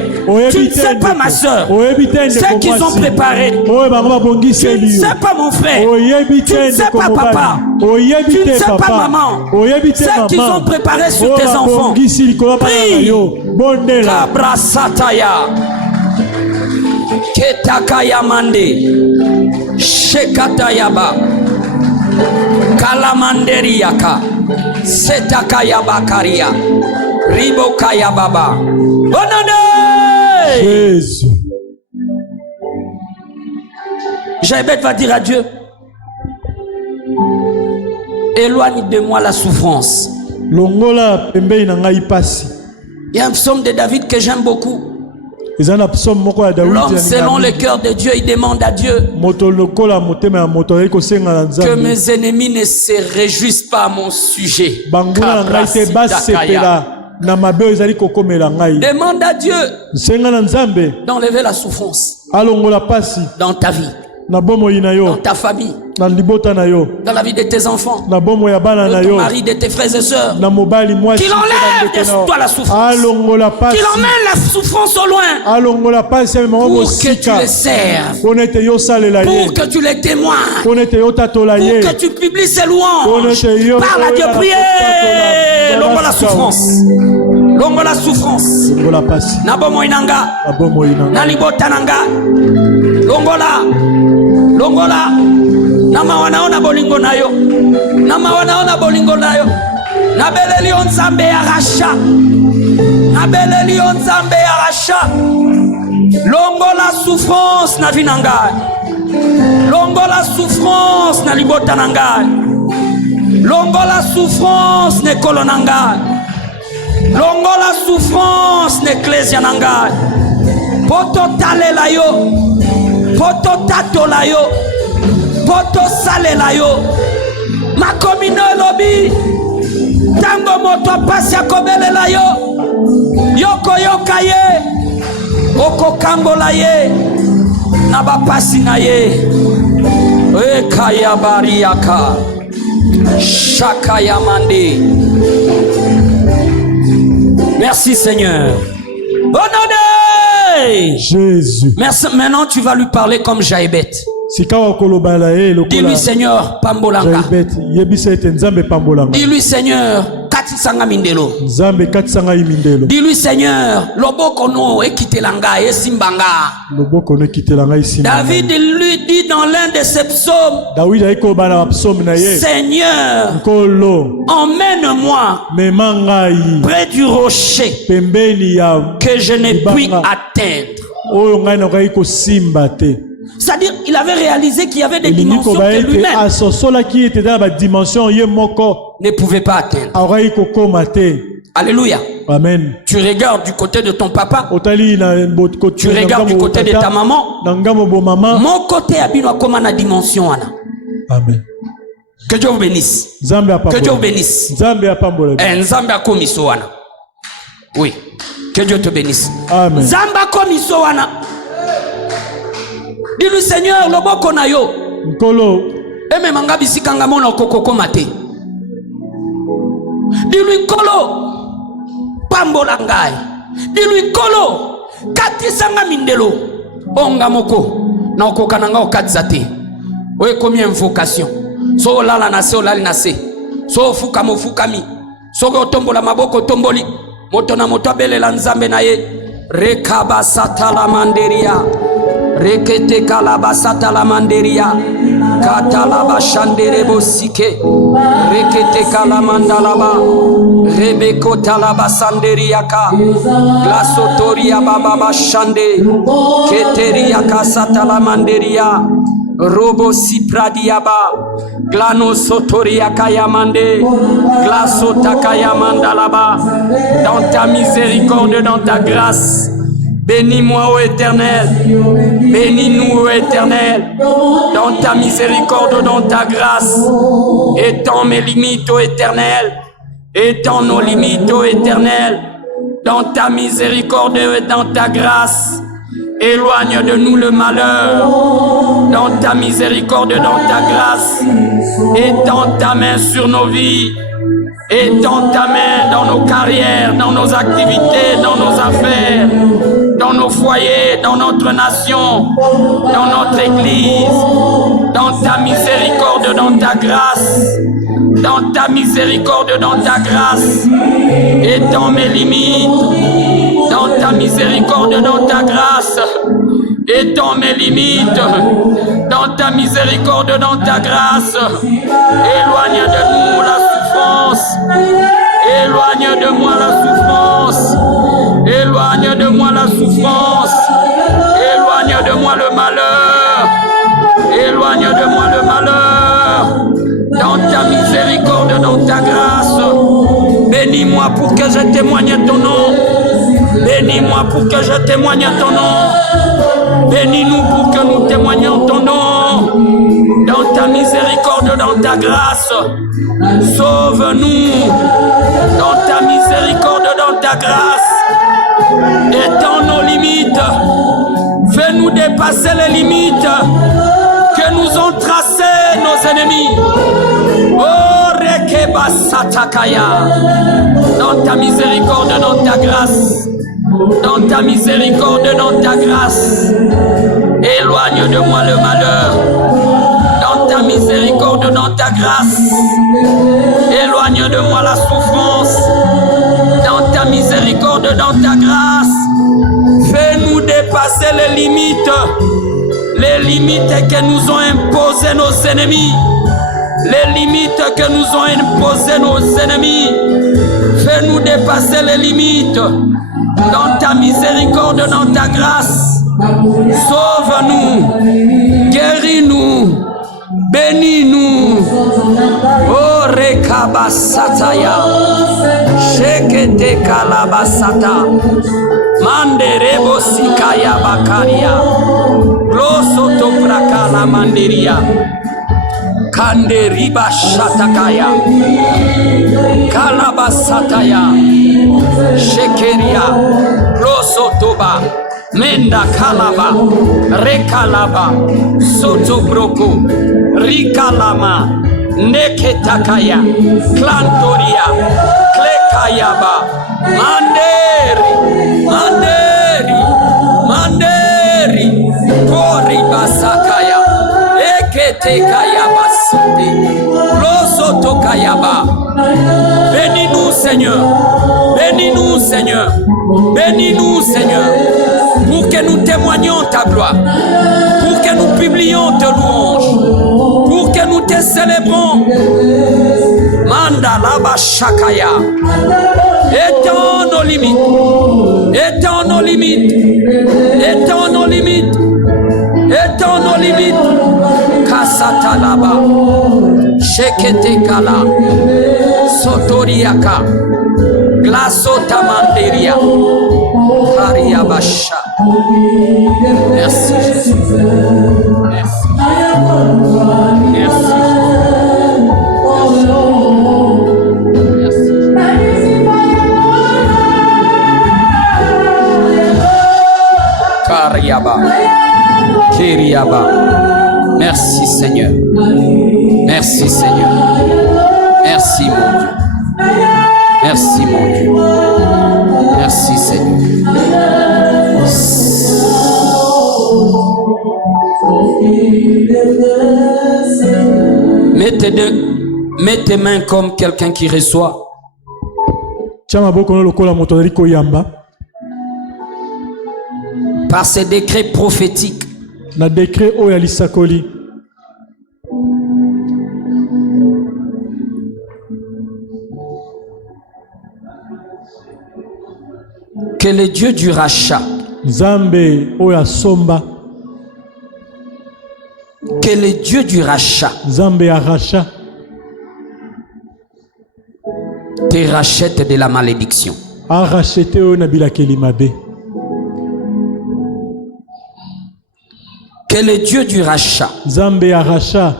tu ne sais pas ma soeur, ce qu'ils ont préparé. Tu ne sais pas mon frère, tu ne sais pas papa, tu ne sais pas maman, ce qu'ils ont préparé sur tes enfants. Prie. Kabra sataya, ketakaya mande, shekatayaba, kalamanderiaka, setakaya bakaria, ribokaya baba. Bonne Jésus. Jaébet va dire à Dieu, éloigne de moi la souffrance. Longola pembei na ngai pasi. Il y a un psaume de David que j'aime beaucoup. Ezana psaume moko ya David. L'homme selon le cœur de Dieu, il demande à Dieu moto lokola motema ya moto eko senga na Nzambe. que mes ennemis ne se réjouissent pas à mon sujet. Banguna na ngai te basepela na mabe ezali kokomela ngai. Demande à Dieu Senga na Nzambe d'enlever la souffrance alongola pasi dans ta vie, na bomoi na dans yo, ta famille, na libota na yo, dans la vie de tes enfants, na bomoi ya bana de na ton yo, mari, de tes frères et sœurs. na mobali mwasi. Qu'il enlève de toi la souffrance. Alongola pasi. Qu'il emmène la souffrance au loin Alongola pasi ya mama pour que tu mosika. les serves, Ponete yo salela ye. pour que tu les témoignes, Ponete yo tatola pour ye. que tu publies ses louanges. Parle à Dieu, priez. Longo la souffrance. Longo la souffrance. Longola pasi. Nabomo inanga. Na bomoi na. Nalibota nanga. Longola. Longola. Nama wanaona bolingo nayo. Nama wanaona bolingo nayo. Nabeleli onzambe ya rasha. Nabeleli onzambe ya rasha. Longola souffrance na vinanga. Longola souffrance na libota nanga. Longola souffrance ne kolonanga. Longola souffrance ne ecclesia nanga. Poto talela yo. Poto tatola yo. Poto salela yo. Makomino elobi. Tango moto pasi akobelela yo. Yoko yoka ye. Oko kambola ye. Naba pasi na ye. Ekaya bariaka. Shakaya mande. Merci Seigneur. Honoré Jésus. Merci. Maintenant tu vas lui parler comme Jaébet. Dis-lui Seigneur, pambolanga. Dis-lui Seigneur, katisanga mindelo. Nzambe katisanga mindelo. Dis-lui Seigneur, loboko no ekitelanga esimbanga. Loboko no ekitelanga esimbanga. David lui dit dans l'un de ses psaumes. David ayiko bana psaume na ye. Seigneur, Nkolo, emmène-moi près du rocher pembeni ya que je n'ai pu atteindre. Oyo ngai na ko simba te. C'est-à-dire, il avait réalisé qu'il y avait des dimensions que lui-même ne pouvait pas atteindre. Alléluia. Amen. Tu regardes du côté de ton papa. Tu regardes du côté de ta maman. Mon côté a bien comme une dimension. Amen. Que Dieu vous bénisse. Que Dieu vous bénisse. Nzamba komisoana. Oui. Que Dieu te bénisse. Amen. Nzamba komisoana. Dis-lui Seigneur, loboko na yo. Nkolo. Eme manga bisika nga mona kokoko mate. Dis-lui Nkolo. Pambola ngai. Dis-lui Nkolo. Katisanga mindelo. Onga moko. Na okokana nga okatisa te. Oye combien invocation. So lala na se olali na se. So fuka mo fukami. So otombola maboko tomboli. Moto na moto abelela nzambe na ye. Rekaba satala manderia. Rekete kalabasata la manderia. Katalaba shanderebo sike. Rekete kalamandalaba. Rebeko talaba sanderia ka. Glasotoria baba shande. Keteria kasata la manderia. Robo sipradiaba. Glano sotoria kayamande. Glasota kayamandalaba. Dans ta miséricorde, dans ta grâce. Bénis-moi, ô Éternel. Bénis-nous, ô Éternel. Dans ta miséricorde, dans ta grâce. Étends mes limites, ô Éternel. Étends nos limites, ô Éternel. Dans ta miséricorde et dans ta grâce. Éloigne de nous le malheur. Dans ta miséricorde, dans ta grâce. Étends ta main sur nos vies. Étends ta main dans nos carrières, dans nos activités, dans nos affaires, dans nos foyers, dans notre nation, dans notre église, dans ta miséricorde, dans ta grâce, dans ta miséricorde, dans ta grâce, étends mes limites, dans ta miséricorde, dans ta grâce, étends mes limites, dans ta miséricorde, dans ta grâce, éloigne de nous la souffrance, éloigne de moi la souffrance, éloigne de moi la souffrance, éloigne de moi le malheur, éloigne de moi le malheur, dans ta miséricorde, dans ta grâce, bénis-moi pour que je témoigne ton nom, bénis-moi pour que je témoigne ton nom, bénis-nous pour que nous témoignions ton nom, dans ta miséricorde, dans ta grâce, sauve-nous, dans ta miséricorde, dans ta grâce, étends nos limites, fais-nous dépasser les limites que nous ont tracées nos ennemis. Oh, Rekeba Satakaya, dans ta miséricorde, dans ta grâce, dans ta miséricorde, dans ta grâce, éloigne de moi le malheur. Dans ta miséricorde, dans ta grâce, éloigne de moi la souffrance. Dans ta miséricorde, dans ta grâce, fais-nous dépasser les limites que nous ont imposées nos ennemis, les limites que nous ont imposées nos ennemis. Fais-nous dépasser les limites. Dans ta miséricorde, dans ta grâce, sauve-nous, guéris-nous, bénis-nous. Oh Rekabasataya, Shekete Kalabasata, Manderebo Sikaya Bakaria, Glosoto Prakala Manderia, Kanderiba Shatakaya, Kalabasataya, Shekeria, Glosotoba, Menda Kalaba, Rekalaba, Sotobroko, Rikalama, Neketakaya, Klantoria, Klekayaba, Manderi, Koribasakaya, Eketekaya Basute, Losotokayaba. Bénis-nous Seigneur. Bénis-nous, Seigneur. Bénis-nous, Seigneur. Pour que nous témoignions ta gloire. Pour que nous publions tes louanges. Pour que nous te célébrons. Manda laba shakaya. Étends nos limites. Étends nos limites. Étends nos limites. Étends nos limites. Kasata laba. Shekete kala. Sotoriaka. Glasota manderia. Kariabasha. Merci Jésus. Merci. Merci. Kariaba. Kiriaba. Merci Seigneur. Merci Seigneur. Merci mon Dieu. Merci mon Dieu. Merci Seigneur. Mets tes mains comme quelqu'un qui reçoit. Par ces décrets prophétiques. Na décret oya lisakoli. Que le Dieu du rachat, Nzambe oya somba, que le Dieu du rachat, Nzambe ya rachat, te rachète de la malédiction. a racheté oyo na bilakeli mabe. Que le Dieu du rachat, Nzambe ya rachat,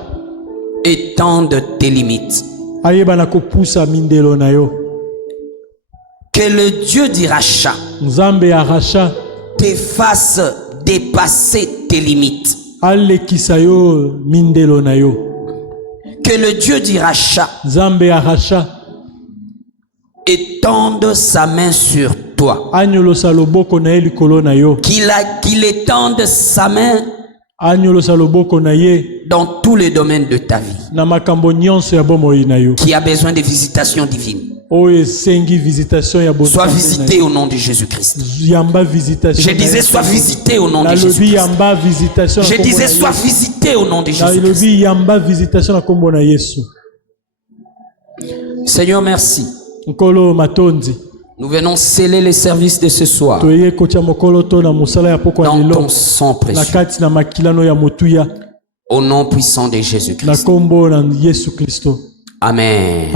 étende tes limites. ayeba na kopusa mindelo na yo. Que le Dieu du rachat, Nzambe ya rachat, te fasse dépasser tes limites. alekisa yo mindelo na yo. Que le Dieu du rachat, Nzambe ya rachat, étende sa main sur toi. anyolosa loboko na ye likolo na yo. Qu'il étende sa main anyolosa loboko na ye dans tous les domaines de ta vie. na makambo nyonso ya bomoi na yo. Qui a besoin de visitation divine. Oye sengi visitation ya bonne. Sois visité au nom de Jésus-Christ. Yamba visitation. Je disais sois visité au nom de Jésus-Christ. Yamba visitation. Je disais sois visité au nom de Jésus-Christ. Yamba visitation na kombo na Yesu. Seigneur, merci. Nkolo matondi. Nous venons sceller les services de ce soir dans ton sang précieux. Au nom puissant de Jésus-Christ. Amen.